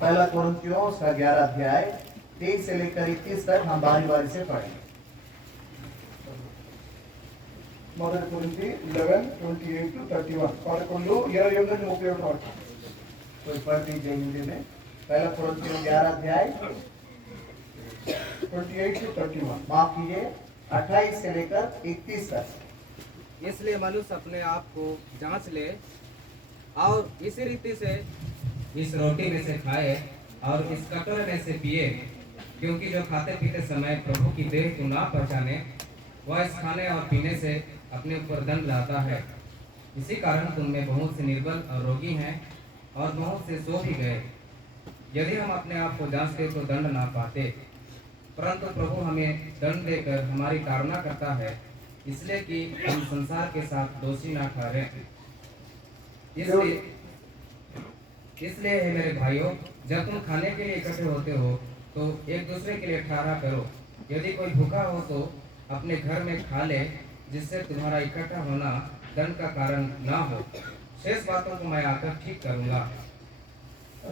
पहला कुरिन्थियों उसका 11 अध्याय 1 से लेकर 21 तक हम बारी बारी से पढ़ेंगे। మొదటి కొరింథీ 11:28-31 11:28-31 వరకు कोई पढ़ दीजिए हिंदी में। पहला कुरिन्थियों 11 अध्याय 28-31 माफ कीजिए 28 से लेकर 31 तक। इसलिए मनुष्य अपने आप को जांच ले और इसी रीति से इस रोटी में से खाए और इस कटोरे में से पिए, क्योंकि जो खाते पीते समय प्रभु की देह को ना पहचाने वह इस खाने और पीने से अपने ऊपर दंड लाता है। इसी कारण तुम में बहुत से निर्बल और रोगी हैं और बहुत से सो भी गए। यदि हम अपने आप को जांचते तो दंड ना पाते, परंतु प्रभु हमें दंड देकर हमारी ताड़ना करता है, इसलिए कि हम संसार के साथ दोषी ना ठहरे। इसलिए हे मेरे भाइयों, जब तुम खाने के लिए इकट्ठे होते हो तो एक दूसरे के लिए ठहरा करो। यदि कोई भूखा हो तो अपने घर में खा ले, जिससे तुम्हारा इकट्ठा होना दंड का कारण ना हो। शेष बातों को मैं आकर ठीक करूंगा।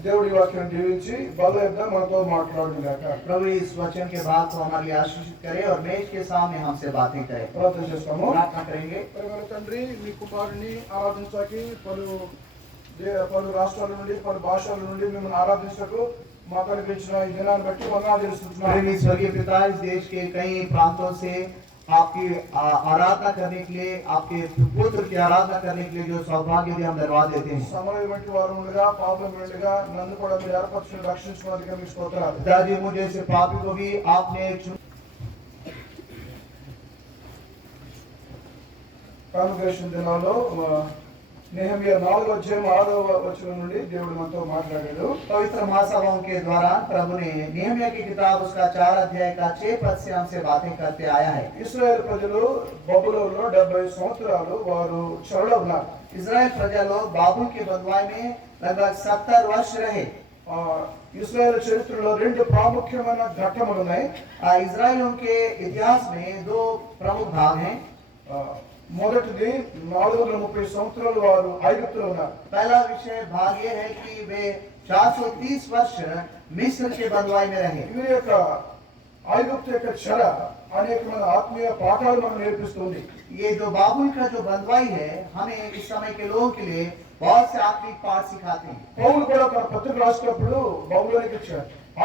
దేవుడి వాక్యం దీవించి బలైన మనతో మాట్లాడుగాక। प्रभु इस वचन के बाद को हमारे लिए आशीषित करे और मेज के सामने हमसे बातें करे। ప్రార్థన చేస్తాము। प्रार्थना करेंगे। ప్రియమైన తండ్రి, మీ కుమారుని ఆరాధించడానికి పలు రాష్ట్రాల నుండి పలు భాషల నుండి మిమ్మల్ని ఆరాధించకు మాకు కనిపించిన ఈ దినాన్ని బట్టి వందనాలు తెలుస్తున్నాను। स्वर्गीय पिता, इस देश के कई प्रांतों से आपकी आराधना करने के लिए, आपके पुत्र की आराधना करने के लिए जो सौभाग्य दिया हम धन्यवाद देते हैं। సమయం వంటి వారు ఉండగా పాపం ఉండగా నన్ను కూడా మీరు ఏర్పరచుకుని రక్షించుకున్నందుకు మీకు స్తోత్రాలు। पिताजी, मुझे से पापी को भी आपने కాన్వకేషన్ దినాల్లో నెహెమియా 4:6 నుండి దేవుడు మనతో మాట్లాడాడు। पवित्र महासभाओं के दौरान प्रभु ने नेहमिया की किताब उसका 4 अध्याय का 6 पद से हमसे बातें करते आया है। ఇశ్రాయేల్ ప్రజలు బబులోనులో 70 సంవత్సరాలు వారు చెరలో ఉన్నారు। इजराइल प्रजा लोग बाबुल के बंधुआई में लगभग 70 वर्ष रहे। ఇశ్రాయేల్ చరిత్రలో రెండు ప్రాముఖ్యమైన ఘట్టములు ఉన్నాయి। इजराइलों के इतिहास में दो प्रमुख भाग हैं। మొదటిది 430 సంవత్సరాలు వారు ఐగుప్తులో ఉన్నారు। पहला विषय भाग ये है कि वे 430 वर्ष मिस्र के बंधुआई में रहे। వీరి యొక్క ఐగుప్తు యొక్క చెర అనేకమైన ఆత్మీయ పాఠాలు మనకు నేర్పిస్తుంది। ये जो बाबुल का जो बंधुआई है हमें इस समय के लोगों के लिए बहुत से आत्मिक पाठ सिखाते हैं। పౌలు కూడా తన పత్రిక రాసినప్పుడు బబులోనికి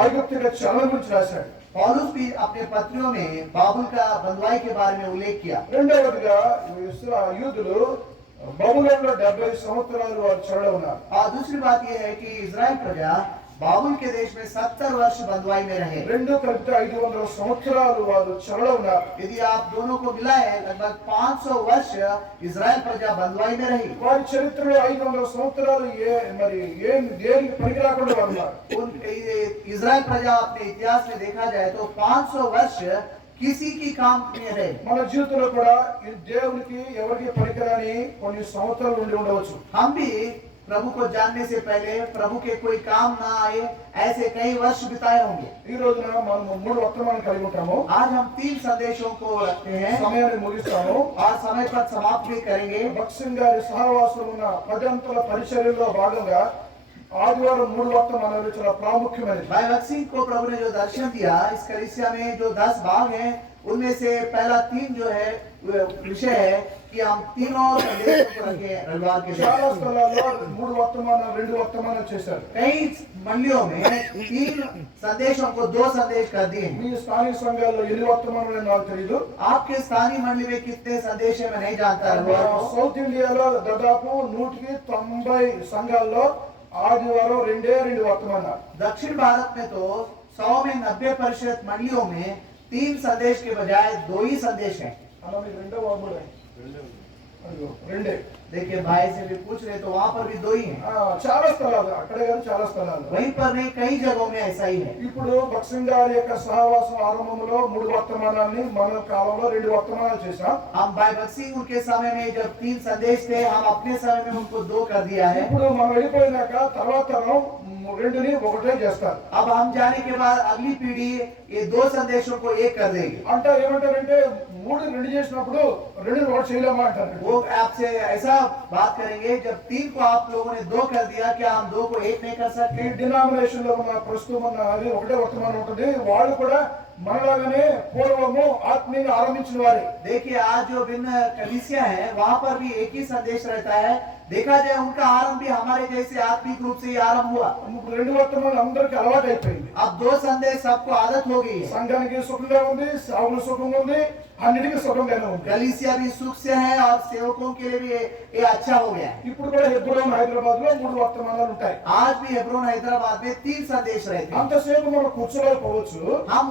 ఐగుప్తు యొక్క చెరల గురించి రాశాడు। पौलुस भी अपने पत्रियों में बाबुल का बंधुआई के बारे में उल्लेख किया। రెండవదిగా యూదులు బబులోనులో 70 సంవత్సరాలు వారు చెరలో ఉన్నారు। और दूसरी बात यह है कि इजराइल प्रजा बाबुल के देश में 70 वर्ष बंधुआई में रहे। రెండు కలిపితే 500 సంవత్సరాలు వారు చెరలో ఉన్నారు। यदि आप दोनों को मिला है लगभग 500 वर्ष इजराइल प्रजा बंधुआई में रही। వారి చరిత్రలో 500 సంవత్సరాలు దేనికి పనికి రాకుండా వారు ఉన్నారు। इजराइल प्रजा अपने इतिहास में देखा जाए तो 500 वर्ष किसी की काम में रहे। మన జీవితంలో కూడా ఈ దేవునికి ఎవరికి పనికిరాని కొన్ని సంవత్సరాలు ఉండి ఉండవచ్చు। हम भी प्रभु को जानने से पहले प्रभु के कोई काम ना आए ऐसे कई वर्ष बिताए होंगे। ఈ రోజున మనం 3 వర్తమానాలు కలిగి ఉంటాము। आज हम 3 संदेशों को रखते हैं। సమయాన్ని ముగిస్తాము। और समय पर समाप्त भी करेंगे। భక్సింగ్ గారి సహవాసం ఉన్న 10 అంతల పరిచర్యలో భాగంగా ఆదివారం 3 వర్తమానాలు చాలా ప్రాముఖ్యమైనవి। भाई भक्त सिंह को प्रभु ने जो दर्शन दिया, इस कलीसिया में जो 10 भाग हैं उनमें से पहला 3 जो है विषय है कि हम तीनों संदेशों को रखें रविवार के చాలా दिन। స్థలాల్లో 3 వర్తమానాలు 2 వర్తమానాలు చేశారు। कई मंडलियों में 3 संदेशों को 2 संदेश कर दिए। మీ స్థానిక సంఘాల్లో ఎన్ని వర్తమానాలు నాకు తెలియదు। आपके स्थानीय मंडली में कितने संदेश है मैं नहीं जानता रविवार को। సౌత్ ఇండియాలో దాదాపు 190 సంఘాల్లో ఆదివారం 2 వర్తమానాలు। दक्षिण भारत में तो 100 में 90% मंडलियों में 3 संदेश के बजाय 2 ही संदेश हैं। అలా మీకు రెండో వాగ్మూలం రెండే। देखिए भाई से भी पूछ रहे तो वहाँ पर भी 2 ही हैं। చాలా స్థలాలు అక్కడే కాదు చాలా స్థలాలు। वहीं पर नहीं, कई जगहों में ऐसा ही है। ఇప్పుడు భక్సింగ్ గారి యొక్క సహవాసం ఆరంభంలో 3 వర్తమానాన్ని మన కాలంలో 2 వర్తమానాలు చేశాం। हम भाई भक्त सिंह उनके समय में जब 3 संदेश थे, हम अपने समय में उनको 2 कर दिया है। ఇప్పుడు మనం వెళ్ళిపోయినాక తర్వాత తరం 2ని ఒకటే చేస్తారు। अब हम जाने के बाद अगली पीढ़ी ये 2 संदेशों को 1 कर देगी। అంటే ఏమంటారంటే 3 2 చేసినప్పుడు 2 ఒకటి చేయలేమా అంటారు। वो आपसे ऐसा बात करेंगे, जब 3 को आप लोगों ने 2 कर दिया, क्या हम 2 को 1 नहीं कर ఈ सकते? డినామినేషన్ లో ఉన్న ప్రస్తుతం ఉన్న అది ఒకటే వర్తమానం ఉంటుంది. వాళ్ళు కూడా మనలాగానే పూర్వము ఆత్మీయంగా ఆరంభించిన వారే. देखिए, आज जो भिन्न कलीसिया है, वहां पर भी एक ही संदेश रहता है. देखा जाए उनका आरंभ भी हमारे जैसे आत्मिक रूप से ही आरंभ हुआ. రెండు వర్తమానాలు అందరికీ అలవాటు అయిపోయింది. अब 2 संदेश सबको आदत हो गई है. సంఘానికి సుఖంగా ఉంది, సేవకులకు సుఖంగా ఉంది, అన్నిటికీ సుఖంగానే ఉంది. कलीसिया भी सुख से है और सेवकों के लिए भी ये अच्छा हो गया है. ఇప్పుడు కూడా హెబ్రోన్ హైదరాబాద్ లో 3 వర్తమానాలు ఉంటాయి. आज भी हेब्रोन हैदराबाद में 3 संदेश रहते हैं. అంతసేపు మనం కూర్చోలేకపోవచ్చు. हम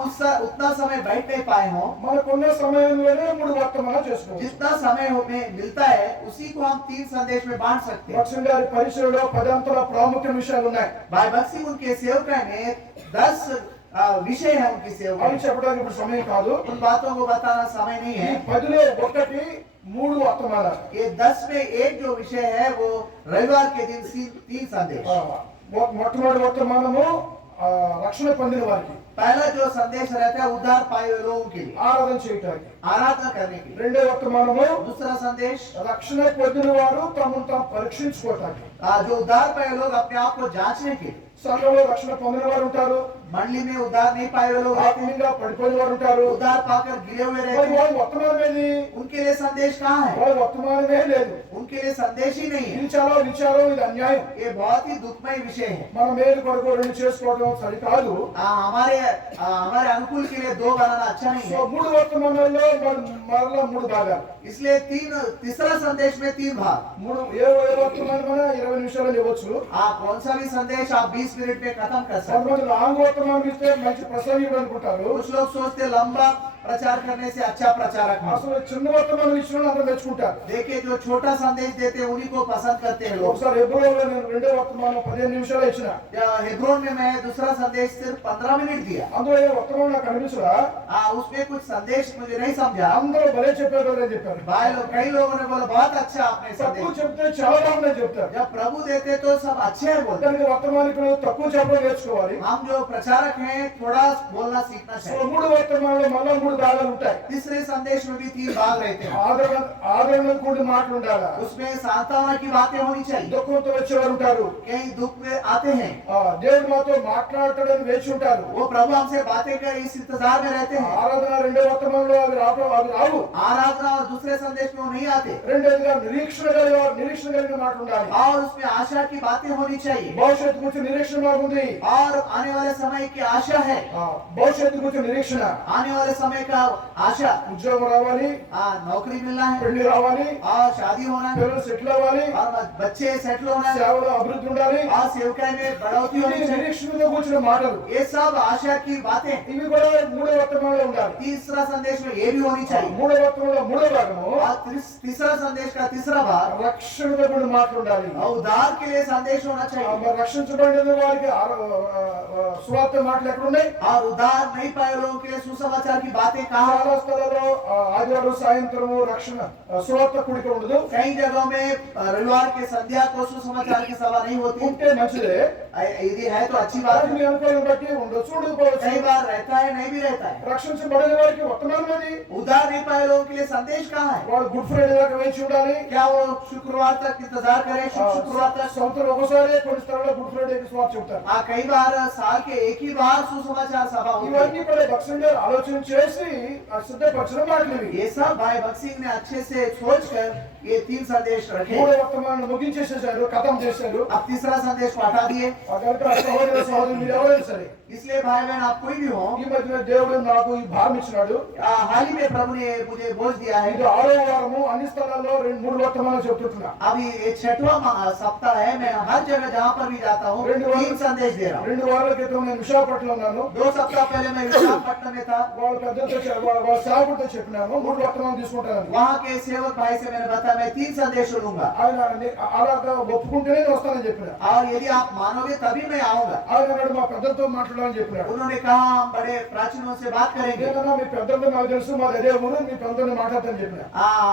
उतना समय बैठ नहीं पाए हों. మనకున్న సమయంలోనే 3 వర్తమానాలు చేసుకోవచ్చు. जितना समय हमें मिलता है, उसी को हम 3 संदेश में बांट सकते हैं. భక్సింగ్ గారి పరిచయంలో పదాంతర ప్రాముఖ్య విషయాలు ఉన్నాయి. भाई भक्ति सिंह उनके सेवकाई में 10 विषय है उनकी అవి सेवकाई. చెప్పడానికి ఇప్పుడు సమయం కాదు. उन बातों को बताना समय नहीं ఈ है. 10లో ఒకటి 3 వర్తమానాలు. ये 10 में एक जो विषय है वो रविवार के दिन 3 संदेश. మొట్టమొదటి వర్తమానము రక్షణ పొందిన వారికి, पहला जो संदेश रहता है उद्धार पाए हुए लोगों के लिए, ఆరాధన చేయడానికి. आराधना करने के लिए. రెండో వర్తమానము दूसरा संदेश, రక్షణ పొందిన వారు తమను తాము పరీక్షించుకోవటానికి. जो उद्धार पाए लोग अपने आप को जांचने के लिए. సంఘంలో రక్షణ పొందిన వారు ఉంటారు, मंडली में उद्धार नहीं पाए हुए लोग रहते हैं. ఆత్మీయంగా పడిపోయిన వారు ఉంటారు. उद्धार पाकर गिरे हुए रहते మరి हैं. వాళ్ళ వర్తమానం ఏది? उनके लिए संदेश कहाँ है? వాళ్ళ వర్తమానమే లేదు. उनके लिए संदेश ही नहीं है. ఇది చాలా విచారం, ఇది అన్యాయం. ये बहुत ही दुखमय विषय है. మన మేలు కొరకు రెండు చేసుకోవడం సరికాదు. हमारे अनुकूल के लिए 2 बनाना अच्छा नहीं సో है. 3 వర్తమానాల్లో మరలా 3 భాగాలు. इसलिए तीसरा संदेश में 3 भाग. ఏ వర్తమానమైనా 20 నిమిషాలు ఇవ్వచ్చు. आप कौन सा भी संदेश आप 20 मिनट में खत्म कर सकते हैं. కొంతమంది లాంగ్ వర్తమానం ఇస్తే మంచి ప్రసంగికుడు అనుకుంటారు. कुछ लोग सोचते लंबा प्रचार करने से अच्छा प्रचारक है. అసలు చిన్న వర్తమానం ఇచ్చిన అందరూ మెచ్చుకుంటారు. देखिए, जो छोटा संदेश देते हैं उन्हीं को पसंद करते हैं लोग. ఒకసారి హెబ్రోన్లో నేను రెండో వర్తమానం 15 నిమిషాలు ఇచ్చిన. हेब्रोन में मैं दूसरा संदेश सिर्फ 15 मिनट दिया. అందులో ఏ వర్తమానం నాకు కనిపించరా? उसमें कुछ संदेश मुझे नहीं समझा. అందరూ భలే చెప్పారు అని చెప్పారు. कई लोगों ने बोला बहुत अच्छा आपने తక్కువ संदेश. చెప్తే చాలా బాగుందని చెప్తారు. जब प्रभु देते तो सब अच्छे हैं बोलते. దానికి వర్తమానికులు తక్కువ చెప్పడం నేర్చుకోవాలి. हम जो प्रचारक हैं थोड़ा बोलना सीखना సో चाहिए. 3 వర్తమానాలు మళ్ళా 3 భాగాలు ఉంటాయి. तीसरे संदेश में भी 3 भाग रहते हैं. ఆదరణ కూడిన మాటలు ఉండాలి. उसमें सांत्वना की बातें होनी चाहिए. దుఃఖంతో వచ్చేవారు ఉంటారు. कहीं दुख में आते हैं, దేవుడు మాతో మాట్లాడటానికి వేచి ఉంటారు. वो प्रभु हमसे बातें कर इस इंतजार में रहते हैं. ఆరాధన రెండో వర్తమానంలో అవి రావు. आराधना और दूसरे संदेश में वो नहीं आते. రెండోదిగా నిరీక్షణ కలిగిన మాటలు ఉండాలి. और उसमें आशा की बातें होनी चाहिए. భవిష్యత్తు గురించి నిరీక్షణ బాగుంది. और आने वाले समय की आशा है. భవిష్యత్తు గురించి నిరీక్షణ. आने वाले समय का आशा. ఉద్యోగం రావాలి, नौकरी मिलना है, పెళ్లి రావాలి, और शादी होना है, పిల్లలు సెటిల్ అవ్వాలి, और बच्चे सेटल होना है, సేవలో అభివృద్ధి ఉండాలి. और सेवकाई में बढ़ोतरी होनी ఇవి चाहिए. నిరీక్షణతో కూర్చున్న మాటలు. ये सब आशा की बातें. ఇవి కూడా 3 వర్తమానంలో ఉండాలి. तीसरा संदेश में ये भी होनी चाहिए. 3 వర్తమానంలో 3వ భాగము और तीसरा संदेश का तीसरा भाग రక్షణతో కూడిన మాటలు ఉండాలి. उद्धार के लिए संदेश होना चाहिए. మరి రక్షించబడిన వారికి సువార్త మాటలు ఎక్కడ ఉన్నాయి? और उद्धार नहीं पाए लोगों के लिए सुसमाचार की बातें कहाँ? చాలా స్థలాల్లో ఆదివారం సాయంత్రము రక్షణ సువార్త కూడిక ఉండదు. कई जगहों में रविवार के संध्या को सुसमाचार की सभा नहीं होती. ఉంటే మంచిదే. यदि है तो अच्छी बात మీ है. అనుకూలం బట్టి ఉండొచ్చు, ఉండకపోవచ్చు. कई बार रहता है, नहीं भी रहता है. రక్షించబడిన వారికి వర్తమానం అది. उद्धार नहीं पाए लोगों के लिए संदेश कहाँ है? వాళ్ళు గుడ్ ఫ్రైడే దాకా వేచి ఉండాలి. क्या वो शुक्रवार तक इंतजार करें? शुक्रवार तक. సంవత్సరం ఒకసారి కొన్ని స్థలాల్లో గుడ్ ఫ్రైడేకి సువార్త చెప్తారు. कई बार साल के एक ही बार सुसमाचार सभा होती है. ఇవన్నీ కూడా భక్సింగ్ గారు ఆలోచన చేసి సిద్ధపరచడం మాటలు ఇవి. ये सब भाई भक्त सिंह ने अच्छे से सोच कर ये 3 संदेश रखे. 3వ వర్తమానాన్ని ముగించేసేసారు, ఖతం చేశారు. अब तीसरा संदेश को हटा दिए. కనుక సహోదర సహోదరి మీరు ఎవరైనా సరే, इसलिए भाई बहन आप कोई भी हो, ఈ మధ్యన దేవుడు నాకు ఈ భారం ఇచ్చినాడు. हाल ही में प्रभु ने मुझे बोझ दिया है. ఇది 6వ వారము. అన్ని స్థలాల్లో 2-3 వర్తమానాలు చెప్తున్నా. अभी ये 6वां सप्ताह है. मैं हर जगह जहाँ पर भी जाता हूँ 3 संदेश दे रहा हूँ. 2 వారాల క్రితం నేను విశాఖపట్నంలో ఉన్నాను. 2 सप्ताह पहले मैं विशाखापट्टनम में था. వాళ్ళ పెద్దలతో వాళ్ళ సేవకుడితో చెప్పినాను 3 వర్తమానం తీసుకుంటాను. वहाँ के सेवक भाई से मैंने बताया मैं 3 संदेश लूंगा. ఆయన అలాగా ఒప్పుకుంటేనే నేను వస్తానని చెప్పిన. और यदि आप मानोगे तभी मैं आऊंगा. ఆయన అన్నాడు మా పెద్దలతో మాట్లాడాలని చెప్పినాడు. उन्होंने कहा हम बड़े प्राचीनों से बात करेंगे. నేనన్నా మీ పెద్దలతో నాకు తెలుసు, మాది అదే ఊరు, మీ పెద్దలతో మాట్లాడతానని చెప్పిన.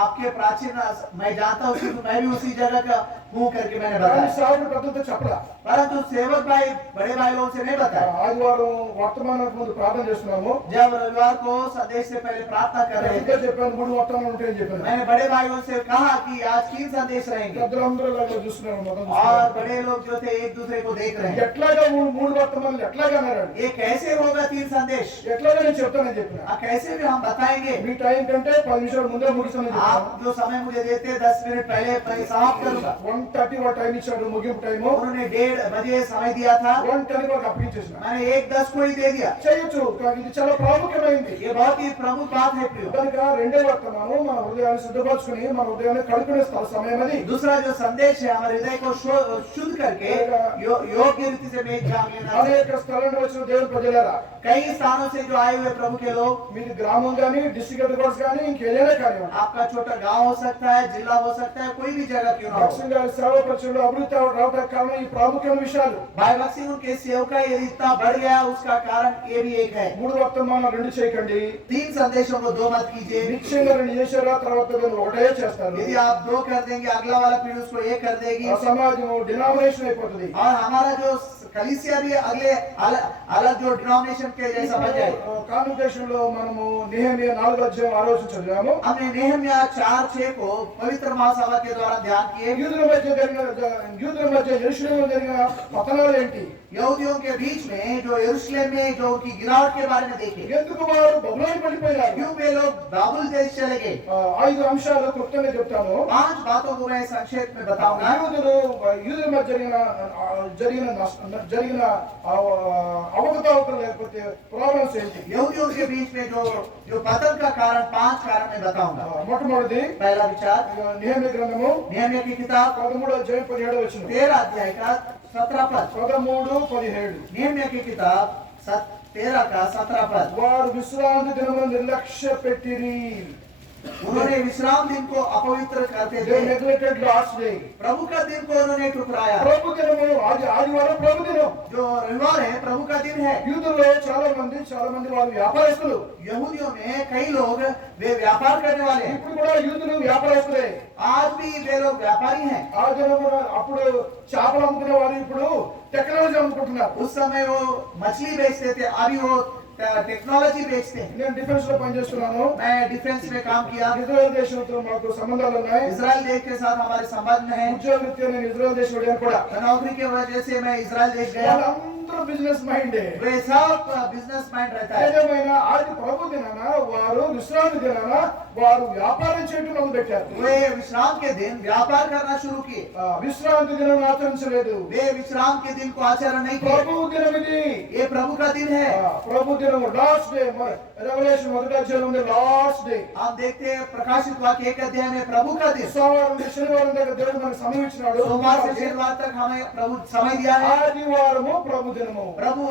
आपके प्राचीन मैं जानता हूँ कि मैं भी उसी जगह का मुंह करके मैंने కానీ बताया, సేవకుడు పెద్దలతో చెప్పలా. परंतु सेवक भाई बड़े भाई लोगों से नहीं बताया। ఆదివారం వర్తమానానికి ముందు ప్రార్థన చేస్తున్నాము. जब रविवार को संदेश से पहले प्रार्थना कर रहे పెద్దగా थे, చెప్పాను 3 వర్తమానాలు ఉంటాయని చెప్పాను. मैंने बड़े भाइयों से कहा कि आज 3 संदेश रहेंगे, పెద్దలందరూ ఇలా చూస్తున్నారు మొదలు और చూస్తున్నారు. बड़े लोग जो थे एक दूसरे को देख रहे हैं। ఎట్లాగా 3 వర్తమానాలు ఎట్లాగా అన్నారు? ये कैसे होगा 3 संदेश? ఎట్లాగా నేను చెప్తానని చెప్పిన. कैसे भी हम बताएंगे? మీ టైం కంటే 10 నిమిషాలు ముందే ముగిస్తానని చెప్పాను. आप जो समय मुझे देते 10 मिनट पहले मैं समाप्त करूंगा। 1:30 వాడు టైం ఇచ్చాడు ముగింపు టైము. उन्होंने 1:30 बजे समय दिया था, 1:10 వరకు అప్పగించేసిన. मैंने 1:10 को ही दे दिया। చేయొచ్చు కానీ ఇది చాలా ప్రాముఖ్యమైనది. ये बहुत ही प्रमुख बात है प्रियो। కనుక రెండో వర్తమానం మన హృదయాన్ని శుద్ధపరచుకుని మన హృదయాన్ని కడుక్కునే సమయం అది. दूसरा जो संदेश है हमारे हृदय को शुद्ध करके योग्य रीति से मेज जाम लेना। అనేక స్థలాల నుండి వచ్చిన దేవుని ప్రజలారా, कई स्थानों से जो आए हुए प्रभु के लोग, మీది గ్రామం కానీ డిస్ట్రిక్ట్ హెడ్ క్వార్టర్స్ కానీ ఇంకేదైనా కానివ్వండి, आपका छोटा गांव हो सकता है, जिला हो सकता है, कोई भी जगह क्यों ना हो। భక్సింగ్ గారి సేవా పరిచయంలో అభివృద్ధి రావడానికి కారణం ఈ ప్రాముఖ్యమైన విషయాలు. भाई भक्ति उनके सेवका यदि इतना बढ़ गया उसका कारण ये भी एक है। 3 వర్తమానాలు 2 చేయకండి. 3 संदेशों को 2 मत कीजिए। నిశ్చయంగా 2 చేశారా తర్వాత మీరు ఒకటే చేస్తారు. यदि आप 2 कर देंगे अगला वाला पीढ़ी उसको 1 कर देगी, ఆ సమాజం డినామినేషన్ అయిపోతుంది. और हमारा जो कलीसिया भी अगले अलग जो डिनोमिनेशन के जैसा बन जाए। కాన్వకేషన్ లో మనము నెహెమియా 4:6 చదివాము. हमने नेहम्या 4:6 को पवित्र महासभा के द्वारा ध्यान किए। యూదుల మధ్య యెరూషలేములో జరిగిన పతనాలు ఏంటి? यहूदियों के बीच में जो यरूशलेम में जो उनकी गिरावट के बारे में देखे, ఎందుకు వారు బబులోను పడిపోయారు? क्यों वे लोग बाबुल देश चले गए। 5 అంశాలు క్లుప్తంగా చెప్తాను. 5 बातों को मैं संक्षेप में बताऊंगा। యూదుల మధ్య జరిగిన అవకతవకలు లేకపోతే ప్రాబ్లమ్స్ ఏంటి? यहूदियों के बीच में जो पतन का कारण 5 कारण मैं बताऊंगा। మొట్టమొదటిది पहला विचार నెహెమియా గ్రంథము नेहम्या की किताब 13:17 13 अध्याय का 17 पद। 13:17 नेहम्या की किताब 13 का 17 पद। వారు విశ్రాంతి దినమును నిర్లక్ష్య పెట్టిరి. उन्होंने विश्राम दिन को अपवित्र करते They थे, neglected Lord's day. प्रभु का दिन को उन्होंने ठुकराया। ప్రభు దినము ఆదివారం ప్రభు దినం. जो रविवार है प्रभु का दिन है। యూదుల్లో చాలా మంది వాళ్ళు వ్యాపారస్తులు. यहूदियों में कई लोग वे व्यापार करने वाले हैं। ఇప్పుడు కూడా యూదులు వ్యాపారస్తులే. आज भी वे लोग व्यापारी हैं। ఆ దినమున అప్పుడు చేపలు అమ్ముకునే వారు ఇప్పుడు టెక్నాలజీ అమ్ముకుంటున్నారు. उस समय वो मछली बेचते थे, अभी वो टेक्नोलॉजी बेचते हैं। నేను డిఫెన్స్ లో పనిచేస్తున్నాను. मैं डिफेंस में काम किया। ఇజ్రాయెల్ దేశంతో మాకు సంబంధాలు ఉన్నాయి. इजराइल देश के साथ हमारे संबंध है। ఉద్యోగరీత్యా నేను ఇజ్రాయెల్ దేశం వెళ్ళాను కూడా. नौकरी की वजह से मैं इजराइल देश गया। వాళ్ళందరూ బిజినెస్ మైండే. वे सब बिजनेस माइंड रहता है। ఏదేమైనా ఆది ప్రభు దినాన వారు విశ్రాంతి దినాన వారు వ్యాపారం చేయడం మొదలు పెట్టారు. वे विश्राम के दिन व्यापार करना शुरू किए। విశ్రాంతి దినం ఆచరించలేదు. वे विश्राम के दिन को आचरण नहीं किए। ప్రభు దినం ఇది. ये प्रभु का दिन है। ప్రభు దినం last day. Revolution 1:6 last day. आप देखते हैं प्रकाशित वाक्य 1 अध्याय में प्रभु का दिन। సోమవారం నుండి శనివారం దాకా దేవుడు మనకు సమయం ఇచ్చినాడు. सोमवार से शनिवार तक हमें प्रभु समय दिया है। ఆదివారము ప్రభు దినము. प्रभु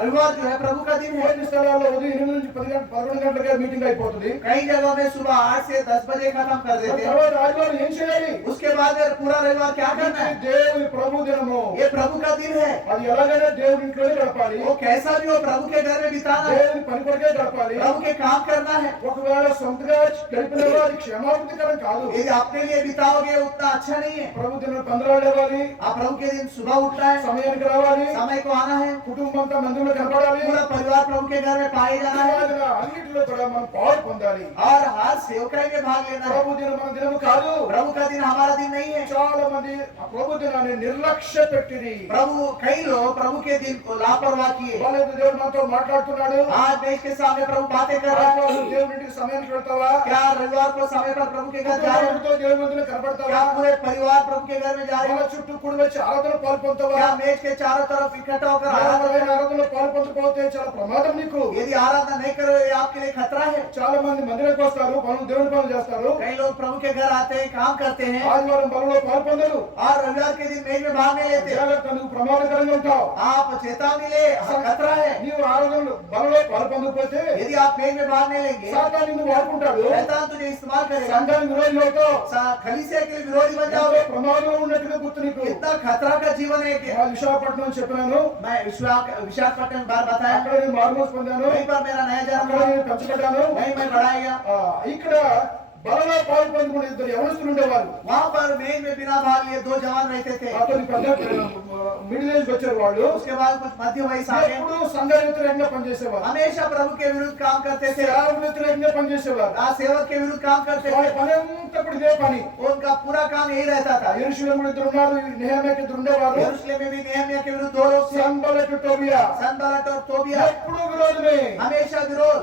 रविवार जो है प्रभु का दिन है। కొన్ని స్థలాల్లో ఉదయం 8 నుంచి 11 గంటలకే మీటింగ్ అయిపోతుంది. कई जगहों में सुबह 8 से 10 बजे खत्म कर देते हैं। తర్వాత ఆదివారం ఏం చేయాలి? उसके बाद पूरा रविवार क्या करना है? దేవుని ప్రభు దినము. ये प्रभु का दिन है। అది ఎలాగైనా దేవుడి ఇంట్లోనే గడపాలి. वो कैसा भी हो प्रभु के घर में बिताना है। దేవుని పని కొరకే గడపాలి. प्रभु के काम करना है। ఒకవేళ సొంతగా గడిపిన వారి క్షేమాభివృద్ధికరం కాదు. यदि अपने लिए बिताओगे उतना अच्छा नहीं है। ప్రభు దినం 15 లేవాలి. आप प्रभु के दिन सुबह उठना है, సమయానికి రావాలి. समय को आना है, కుటుంబం అంతా మందిరంలో కనపడాలి. पूरा परिवार प्रभु के घर में पाए जाना है, ఇలాగ అన్నిటిలో కూడా మనం పాలు పొందాలి. और हर सेवकाई में भाग लेना है। ప్రభు దినం మన దినము కాదు. प्रभु का दिन हमारा दिन नहीं है। చాలా మంది ఆ ప్రభు దినాన్ని నిర్లక్ష్య పెట్టిరి. प्रभु कई लोग प्रभु के दिन को लापरवाह किए। వాళ్ళతో దేవుడు మనతో మాట్లాడుతున్నాడు. आज देश के सामने प्रभु बातें कर रहा है। దేవుడి ఇంటికి సమయానికి వెళ్తావా? क्या रविवार को समय पर प्रभु के घर जा रहे हो? కుటుంబంతో దేవుడి మందిలో కనపడతావా? क्या पूरे परिवार प्रभु के घर में जा रहे వాళ్ళ हो? చుట్టూ కూడి వచ్చి ఆరాధన పాల్పొందుతావా? क्या मेज के चारों तरफ इकट्ठा होकर आराधना? ఆరాధనలో పాల్పొందకపోతే చాలా ప్రమాదం నీకు. यदि आराधना नहीं करो ये आपके लिए खतरा है। చాలా మంది మందిరానికి వస్తారు, దేవుడి పనులు చేస్తారు. कई लोग प्रभु के घर आते हैं, काम करते हैं, ఆదివారం బలలో పాల్పొందరు. और रविवार के दिन मेज में भाग नहीं लेते। జాగ్రత్త, నువ్వు ప్రమాదకరంగా ఉంటావు. आप चेतावनी ले, खतरा है। నీవు ఆరాధనలో బలలో పాల్పొందకపోతే यदि आप मेज में भाग नहीं लेंगे సాతాను నిన్ను వాడుకుంటాడు. शैतान तुझे इस्तेमाल करेगा। సంఘానికి విరోధి అవుతావు. कलीसिया के लिए विरोधी बन जाओगे। ప్రమాదంలో ఉన్నట్టుగా గుర్తు నీకు. इतना खतरा का जीवन है कि మా విశాఖపట్నం చెప్పినాను. मैं विशाखापट्टनम बार बताया, అక్కడ నేను మార్మోస్ పొందాను. वहीं पर मेरा नया जन्म అక్కడ हुआ, నేను పెంచబడ్డాను. वहीं मैं बढ़ा गया। ఇక్కడ బలలో పాలు పొందుకునే ఇద్దరు యవనస్తులు ఉండేవారు. वहाँ पर मेज में बिना भाग लिए 2 जवान रहते थे। అతని పెద్ద మిడిల్ ఏజ్ వచ్చారు వాళ్ళు. उसके बाद कुछ मध्य वयस आ गए। ఎప్పుడు సంఘ వ్యతిరేకంగా పనిచేసేవారు. हमेशा प्रभु के विरुद्ध काम करते थे। సేవకు వ్యతిరేకంగా పనిచేసేవారు. सेवक के विरुद्ध काम करते వాళ్ళ थे। పని అంతా కూడా ఇదే పని. उनका पूरा काम यही रहता था। యెరూషలేములో ఇద్దరు ఉన్నారు, నెహెమ్యాకి ఇద్దరు ఉండేవారు. यरूशलेम में भी नेहमिया के विरुद्ध 2 लोग थे, సంబలకి టోబియా. सनबलत और तोबिया। ఎప్పుడు విరోధమే. हमेशा विरोध।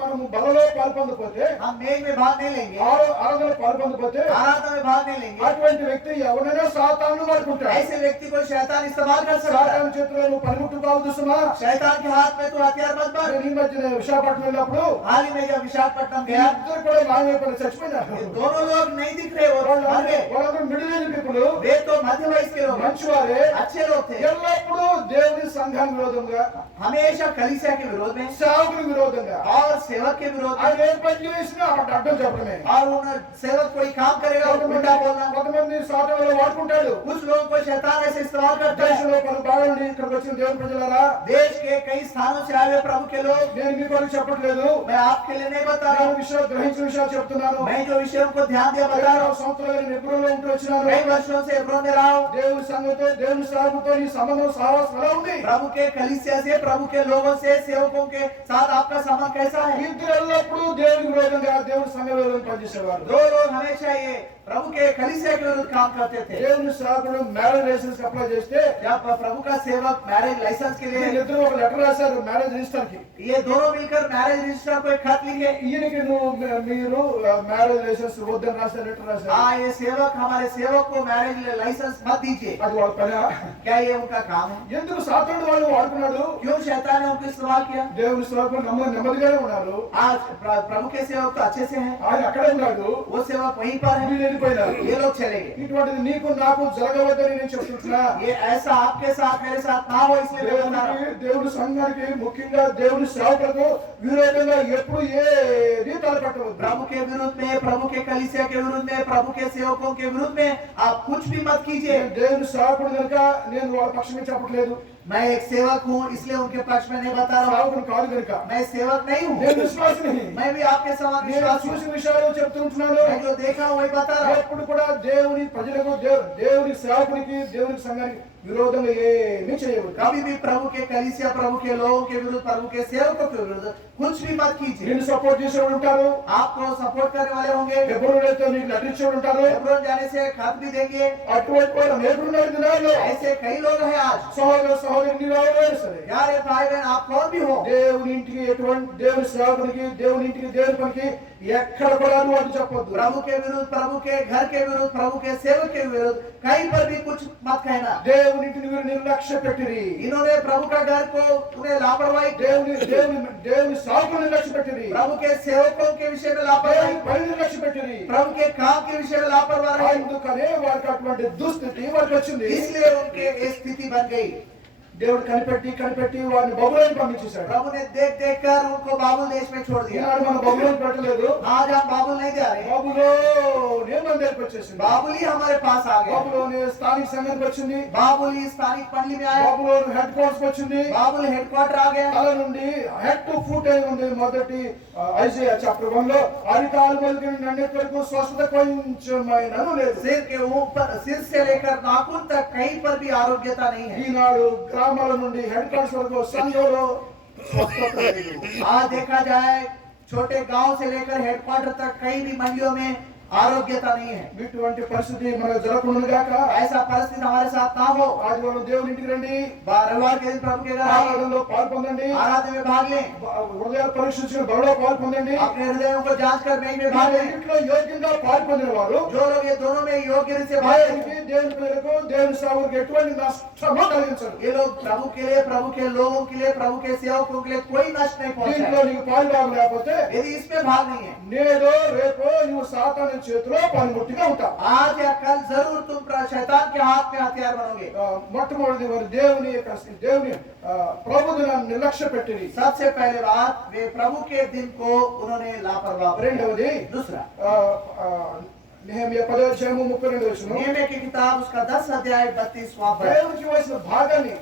మనము బలలో పాల్పొందకపోతే, हम मेज में भाग नहीं लेंगे, ఆరాధనలో పాల్పొందకపోతే आराधना में भाग नहीं लेंगे, అటువంటి వ్యక్తి ఎవరైనా సాతాను వాడుకుంటాడు. ऐसे व्यक्ति को शैतान इस्तेमाल कर सकता है। సాతాను చేతిలో నువ్వు పనిముట్టు కావద్దు సుమా. शैतान के हाथ में तो हथियार मत मार। నేను ఈ మధ్యన విశాఖపట్నం వెళ్ళినప్పుడు हाल ही में जब विशाखापट्टनम गया, ఇద్దరు కూడా మాయమైపోయి చచ్చిపోయినారు. ये दोनों लोग नहीं दिख रहे, वो मर गए। వాళ్ళందరూ మిడిల్ ఏజ్ పీపుల్, वे तो मध्य वयस के लोग, మంచివారే. अच्छे लोग थे। ఎల్లప్పుడూ దేవుని సంఘానికి విరోధంగా, हमेशा कलीसिया के विरोध में సేవకునికి విరోధంగా, और सेवक के विरोध में, ఆయన ఏం పని చేసినా అక్కడ అడ్డం చెప్పడమే. और उन सेवक कोई काम करेगा उल्टा बोलना। కొంతమంది సాతాను వాడుకుంటాడు. कुछ लोगों को शैतान ऐसे इस्तेमाल करता है। దేశంలో పలు భాగాల నుండి ఇక్కడికి వచ్చిన దేవుని ప్రజలారా, देश के कई स्थानों से आए हुए प्रभु के लोग, నేను మీ కొరకు చెప్పట్లేదు, मैं आपके लिए नहीं बता रहा నేను हूँ, విషయాలు గ్రహించిన విషయాలు చెప్తున్నాను. मैं जो विषयों को ध्यान दिया बता रहा हूँ। సంవత్సరాలు నేను ఎబ్రోన్లో ఉంటూ వచ్చినాను. कई वर्षों से हेब्रोन में रहा हूँ। దేవుని సంఘంతో, దేవుని సేవకుతో నీ సంబంధం సహవాసం ఎలా ఉంది? प्रभु के कलीसिया से, प्रभु के लोगों से, सेवकों के साथ आपका संबंध कैसा है? ఇద్దరు ఎల్లప్పుడూ దేవునికి విరోధంగా, దేవుని సంఘ విరోధంగా పనిచేసేవారు. 2 लोग हमेशा ये प्रभु के कलीसिया के विरुद्ध काम करते थे। దేవుని సేవకుడు మ్యారేజ్ లైసెన్స్ అప్లై చేస్తే जब प्रभु का सेवक मैरिज लाइसेंस के लिए, వీళ్ళిద్దరూ ఒక లెటర్ రాశారు మ్యారేజ్ రిజిస్టర్ కి. ये दोनों मिलकर मैरिज रजिस्टर को एक खत लिखे। ఈయనకి మీరు మ్యారేజ్ లైసెన్స్ వద్దని రాశారు, లెటర్ రాశారు. हाँ, ये सेवक, हमारे सेवक को मैरिज लाइसेंस मत दीजिए। అది వాళ్ళ పని. क्या ये उनका काम है? ఎందుకు సాతానుడు వాళ్ళు వాడుకున్నాడు? क्यों शैतान ने उनको इस्तेमाल किया? దేవుని సేవకులు నెమ్మదిగానే ఉన్నారు. आज प्रभु के सेवक तो अच्छे से हैं, ఆయన అక్కడే ఉన్నాడు, वो सेवक वहीं पर है, వీళ్ళు వెళ్ళిపోయినారు. ये लोग चले गए। ఇటువంటిది నీకు నాకు జరగవద్దని నేను చెప్తున్నా. ये ऐसा आपके साथ, मेरे साथ ना हो, इसलिए मैं बता रहा हूं। దేవుని సంఘానికి, ముఖ్యంగా దేవుని సేవకులకు విరోధంగా ఎప్పుడు ఏ రీతాలు పెట్టవద్దు. प्रभु के विरुद्ध में, प्रभु के कलीसिया के विरुद्ध में, प्रभु के सेवकों के विरुद्ध में आप कुछ भी मत कीजिए। దేవుని సేవకుడు కనుక నేను వాళ్ళ పక్షంగా చెప్పట్లేదు, मैं एक सेवक हूँ, इसलिए उनके पक्ष में नहीं बता रहा हूँ। సేవకుడు కాదు కనుక. मैं सेवक नहीं हूँ, నేను విశ్వాసిని. मैं भी आपके समान నేను विश्वासी हूँ। చూసిన విషయాలు చెప్తుంటున్నాను. मैं जो देखा हूँ वही बता रहा हूँ। ఎప్పుడు కూడా దేవుని ప్రజలకు, దేవుని సేవకునికి, దేవుని సంఘానికి విరోధంగా ఏమీ చేయవద్దు. कभी भी प्रभु के कलीसिया, प्रभु के लोगों के विरुद्ध, प्रभु के सेवकों के विरुद्ध कुछ भी मत कीजिए। నిన్ను సపోర్ట్ చేసేవాడు ఉంటారు, आपको सपोर्ट करने वाले होंगे, ఎబ్రోనులతో నీకు లెటర్ ఇచ్చేవాడు ఉంటారు. हेब्रोन जाने से खत भी देंगे। అటువంటి వాళ్ళు ఎక్కడున్నారు దినాల్లో? ऐसे कई लोग हैं आज। సహోదర సహోదరి ఎవరైనా సరే, यार भाई बहन, आप कौन भी हो, దేవుని ఇంటికి, ఎటువంటి దేవుని సేవకునికి, దేవుని ఇంటికి, దేవుని పనికి ఎక్కడ కూడా నువ్వు అడ్డు చెప్పొద్దు. प्रभु के विरुद्ध, प्रभु के घर के विरुद्ध, प्रभु के सेवक के विरुद्ध कहीं पर भी कुछ मत कहना। దేవుని ఇంటిని మీరు నిర్లక్ష్య పెట్టిరి. इन्होंने प्रभु का घर को उन्हें लापरवाही, దేవుని సేవకుని నిర్లక్ష్య పెట్టిరి. प्रभु के सेवकों के विषय में लापरवाही, దేవుని పని నిర్లక్ష్య పెట్టిరి. प्रभु के काम के विषय में लापरवाही, అందుకనే వారికి అటువంటి దుస్థితి వారికి వచ్చింది. इसलिए उनके ये स्थिति बन गई। దేవుడు కనిపెట్టి వారిని బబులోనికి పంపించేశాడు. प्रभु ने देख देख कर उनको बाबुल देश में छोड़ दिया। ఈనాడు మన బబులోనికి పెట్టలేదు, आज हम बाबुल नहीं जा रहे, బబులోనే మన దగ్గరికి వచ్చేసింది. बाबुल ही हमारे पास आ गया। బబులోనే స్థానిక సంఘానికి వచ్చింది, बाबुल ही स्थानिक मंडली में आया, బబులోను హెడ్ క్వార్టర్స్ వచ్చింది. बाबुल हेडक्वार्टर आ गया। తల నుండి హెడ్ టు ఫుట్ అయి ఉంది. మొదటి ఐజాయా చాప్టర్ 1 లో అరికాలు మొదలుకొని నన్నెత్తి వరకు స్వస్థత కొంచెమైనను లేదు. सिर के ऊपर, सिर से लेकर नाखून तक कहीं पर भी आरोग्यता नहीं है। ఈనాడు గ్రామాల నుండి హెడ్ క్వార్టర్స్ వరకు సంఘంలో స్వస్థత లేదు. आज देखा जाए, छोटे गांव से लेकर हेडक्वार्टर तक कहीं भी मंडियों में आरोग्यता नहीं है। ఇటువంటి పరిస్థితి మనకు జరగకుండా గాక. ऐसा परिस्थिति हमारे साथ ना हो। ఆదివారం దేవుని ఇంటికి రండి, रविवार के दिन प्रभु के घर आइए, ఆరాధనలో పాల్పొందండి, आराधना में भाग लें, హృదయాలు పరీక్షించిన బలలో పాల్పొందండి. अपने हृदयों को जांच कर में भाग लें। ఇంట్లో యోగ్యంగా పాల్పొందిన వారు जो लोग ये दोनों में योग्य से भाग लें, దేవునికి, దేవుని పిల్లలకు, దేవుని సేవకులకు ఎటువంటి నష్టమో కలిగించరు. ये लोग प्रभु के लिए, प्रभु के लोगों के लिए, प्रभु के सेवकों के लिए कोई नष्ट नहीं దీంట్లో पहुंचाए। నీకు పాల్భాగం లేకపోతే यदि इसमें भाग नहीं है, నేడో రేపో నువ్వు సాతాను చేతిలో పనిముట్టిగా ఉంటావు. आज या कल जरूर तुम शैतान के हाथ में हथियार बनोगे। మొట్టమొదటి వారు దేవుని ప్రభు దినాన్ని నిర్లక్ష్య పెట్టిరి. सबसे पहले बात, वे प्रभु के दिन को उन्होंने लापरवाह किया। రెండవది दूसरा, నెహెమ్యా 10:32 नियम की किताब उसका 10 अध्याय 32वां पद। దేవునికి ఇవ్వాల్సిన భాగాన్ని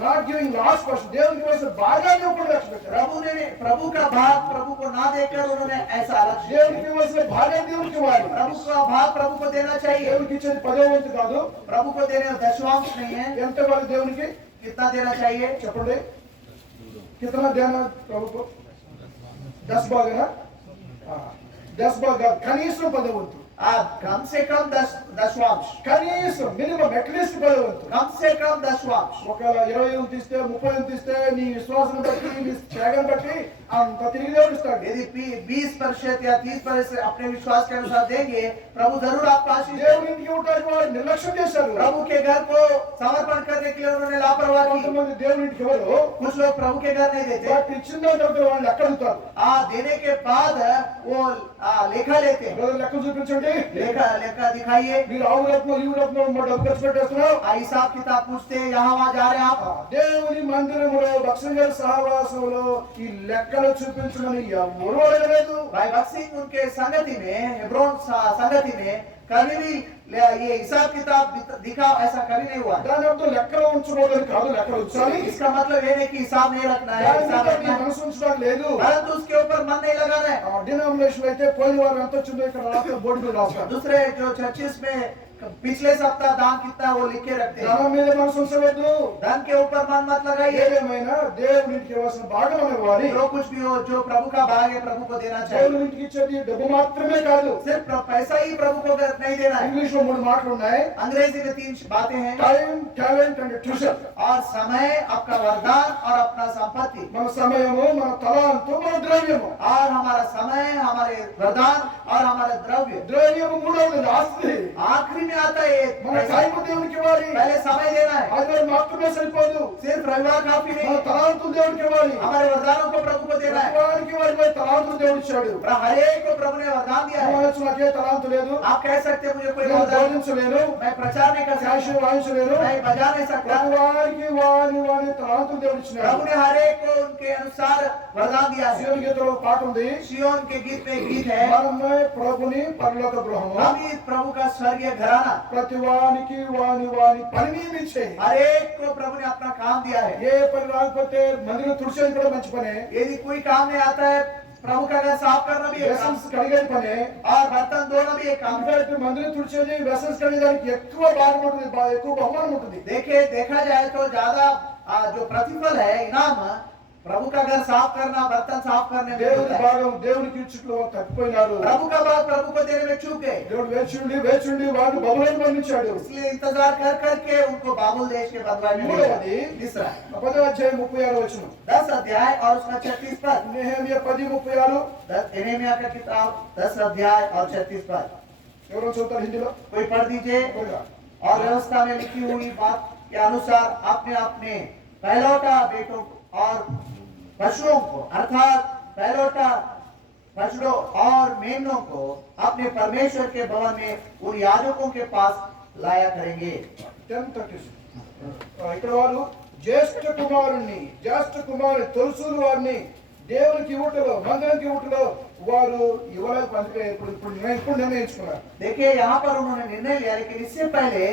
నాట్ గివింగ్ లాస్ట్ పర్సన్, దేవునికి ఇవ్వాల్సిన భాగాన్ని ఒకటి లక్ష్య పెట్టారు. प्रभु का भाग प्रभु को ना देकर उन्होंने ऐसा लक्ष्य दिया। దేవునికి ఇవ్వాల్సిన భాగాన్ని దేవునికి ఇవ్వాలి. प्रभु का भाग प्रभु को देना चाहिए। దేవునికి ఇచ్చేది 10వ వంతు కాదు. प्रभु को देने में दशवांश नहीं है। ఎంత ఇవ్వాలి దేవునికి? कितना देना चाहिए చెప్పండి. कितना देना प्रभु को? 10 भाग है ना? 10 भाग కనీసం 10వ వంతు. आप कम से कम दशवांश, కనీసం మినిమం అట్లీస్ట్ 10వ వంతు. कम से कम दशवांश। ఒకవేళ 20 వంతు ఇస్తే 30 వంతు ఇస్తే నీ విశ్వాసం బట్టి నీ త్యాగం బట్టి అంత తిరిగి దేవుడు ఇస్తాడు. यदि 20% या 30% अपने विश्वास के अनुसार देंगे, प्रभु जरूर आपको आशीष देगा। దేవునికి ఇవ్వడానికి వారు నిర్లక్ష్యం చేశారు. प्रभु के घर को समर्पण करने के लिए उन्होंने लापरवाही की। కొంతమంది దేవునికి ఇవ్వరు. कुछ लोग प्रभु के घर नहीं देते। వాటి ఇచ్చిన తర్వాత వాళ్ళు లెక్క అడుగుతారు. देने के बाद वो लेखा लेते हैं। బ్రదర్ లెక్క చూపించండి. लेखा दिखाइए। మీరు ఆవు రత్నం ఈ రత్నం మా డబ్బు ఖర్చు పెట్టేస్తున్నావు. हिसाब किताब पूछते हैं, यहाँ वहाँ जा रहे हैं आप। దేవుని మందిరంలో భక్సింగ్ గారి సహవాసంలో ఈ లెక్కలు చూపించమని ఎవరు అడగలేదు. भाई भक्त सिंह उनके संगति में, हेब्रोन संगति में कभी भी ये हिसाब किताब दिखाओ ऐसा कभी नहीं हुआ। దాని అర్థం లెక్కలు ఉంచకూడదని కాదు, లెక్కలు ఉంచాలి. इसका मतलब ये नहीं कि हिसाब नहीं रखना है, దాని हिसाब మీద रखना है, మనసు ఉంచడం లేదు. परंतु उसके ऊपर मन नहीं लगाना है। డినామినేషన్ అయితే పోయిన వారు ఎంత వచ్చిందో ఇక్కడ రాత్రి బోర్డు మీద రాస్తారు. दूसरे जो चर्चिस में पिछले सप्ताह दान कितना वो लिख के रखते हैं। ధనం మీద మనసు ఉంచవద్దు. धन के ऊपर मन मत लगाइए। ఏదేమైనా దేవునికి ఇవ్వాల్సిన భాగం ఇవ్వాలి. जो कुछ भी हो, जो प्रभु का भाग है प्रभु को देना चाहिए। దేవునికి ఇచ్చేది డబ్బు మాత్రమే కాదు. सिर्फ पैसा ही प्रभु को नहीं देना है। ఇంగ్లీష్ లో 3 మాటలు ఉన్నాయి. अंग्रेजी में 3 बातें हैं। Time, talent and treasure. और समय, आपका वरदान और अपना संपत्ति। మన సమయము, మన తలాంతు, మన ద్రవ్యము. और हमारा समय, हमारे वरदान और हमारा द्रव्य। ద్రవ్యము మూడవది ఆస్తి. आखिरी में आता है మన पैसा। టైం దేవునికి ఇవ్వాలి. पहले समय देना है। ఆదివారం మాత్రమే సరిపోదు. सिर्फ रविवार काफी మన नहीं। తలాంతు దేవునికి ఇవ్వాలి. हमारे वरदानों को प्रभु को देना है। ప్రతివానికి వారి తలాంతు దేవుడు ఇచ్చాడు. हर एक को प्रभु ने वरदान दिया है। నాకే తలాంతు లేదు. आप कह सकते हैं मुझे कोई నేను वरदान, బోధించలేను, मैं प्रचार नहीं कर శాస్త్రం सकता, వాయించలేను. मैं बजा नहीं सकता। ప్రతివానికి వారి తలాంతు దేవుడు ఇచ్చినాడు. प्रभु ने हर एक को उनके अनुसार वरदान दिया है। సియోను గీతంలో ఒక పాట ఉంది. सिय्योन के गीत में एक गीत है, మనమే ప్రభుని పరలోక గృహము. हम ही प्रभु का स्वर्गीय घराना। ప్రతివానికి వాని పని నియమించే. हर एक को प्रभु ने अपना काम दिया है। ఏ పని రాకపోతే మందిరం తుడిచేది కూడా మంచి పనే. यदि कोई काम नहीं आता है, प्रभु का घर साफ करना भी एक काम, వెసల్స్ కడిగేది పనే. और बर्तन धोना भी एक काम है। ఇన్ఫాక్ట్ మందిరం తుడిచేది వెసల్స్ కడిగేదానికి ఎక్కువ భాగం ఉంటుంది, ఎక్కువ బహుమానం ఉంటుంది. देखा जाए तो ज्यादा जो प्रतिफल है, इनाम प्रभु का घर साफ करना, बर्तन साफ करने में దేవుని होता है। భాగం దేవునికి ఇచ్చుట్లో తప్పిపోయినారు. प्रभु का भाग प्रभु को देने में चूक गए, దేవుడు వేచుండి వాడిని బబులోను పంపించాడు. इसलिए इंतजार कर करके उनको बाबुल देश के बंधुआ में ले गया। तीसरा 10వ అధ్యాయం 36 వచనం. 10 अध्याय और उसका 36 पद। నెహెమ్యా 10:36. यिर्मयाह का किताब 10 अध्याय और 36 पद। ఎవరో చదువుతారు హిందీలో? कोई पढ़ दीजिए। और व्यवस्था में लिखी हुई बात के अनुसार अपने अपने पहलौठा बेटों और पशुओं को, अर्थात पहलौठा पशुओं और मेमनों को अपने परमेश्वर के भवन में उन याजकों के पास लाया करेंगे। 10:36. ఇక్కడ వారు జ్యేష్ఠ కుమారుని తొలుసూరు వారిని దేవునికి ఇవ్వటలో, మందిరానికి ఇవ్వటలో వారు ఇవ్వలేదు. అందుకే ఇప్పుడు నిర్ణయించుకున్నారు. देखिए यहाँ पर उन्होंने निर्णय लिया, लेकिन इससे पहले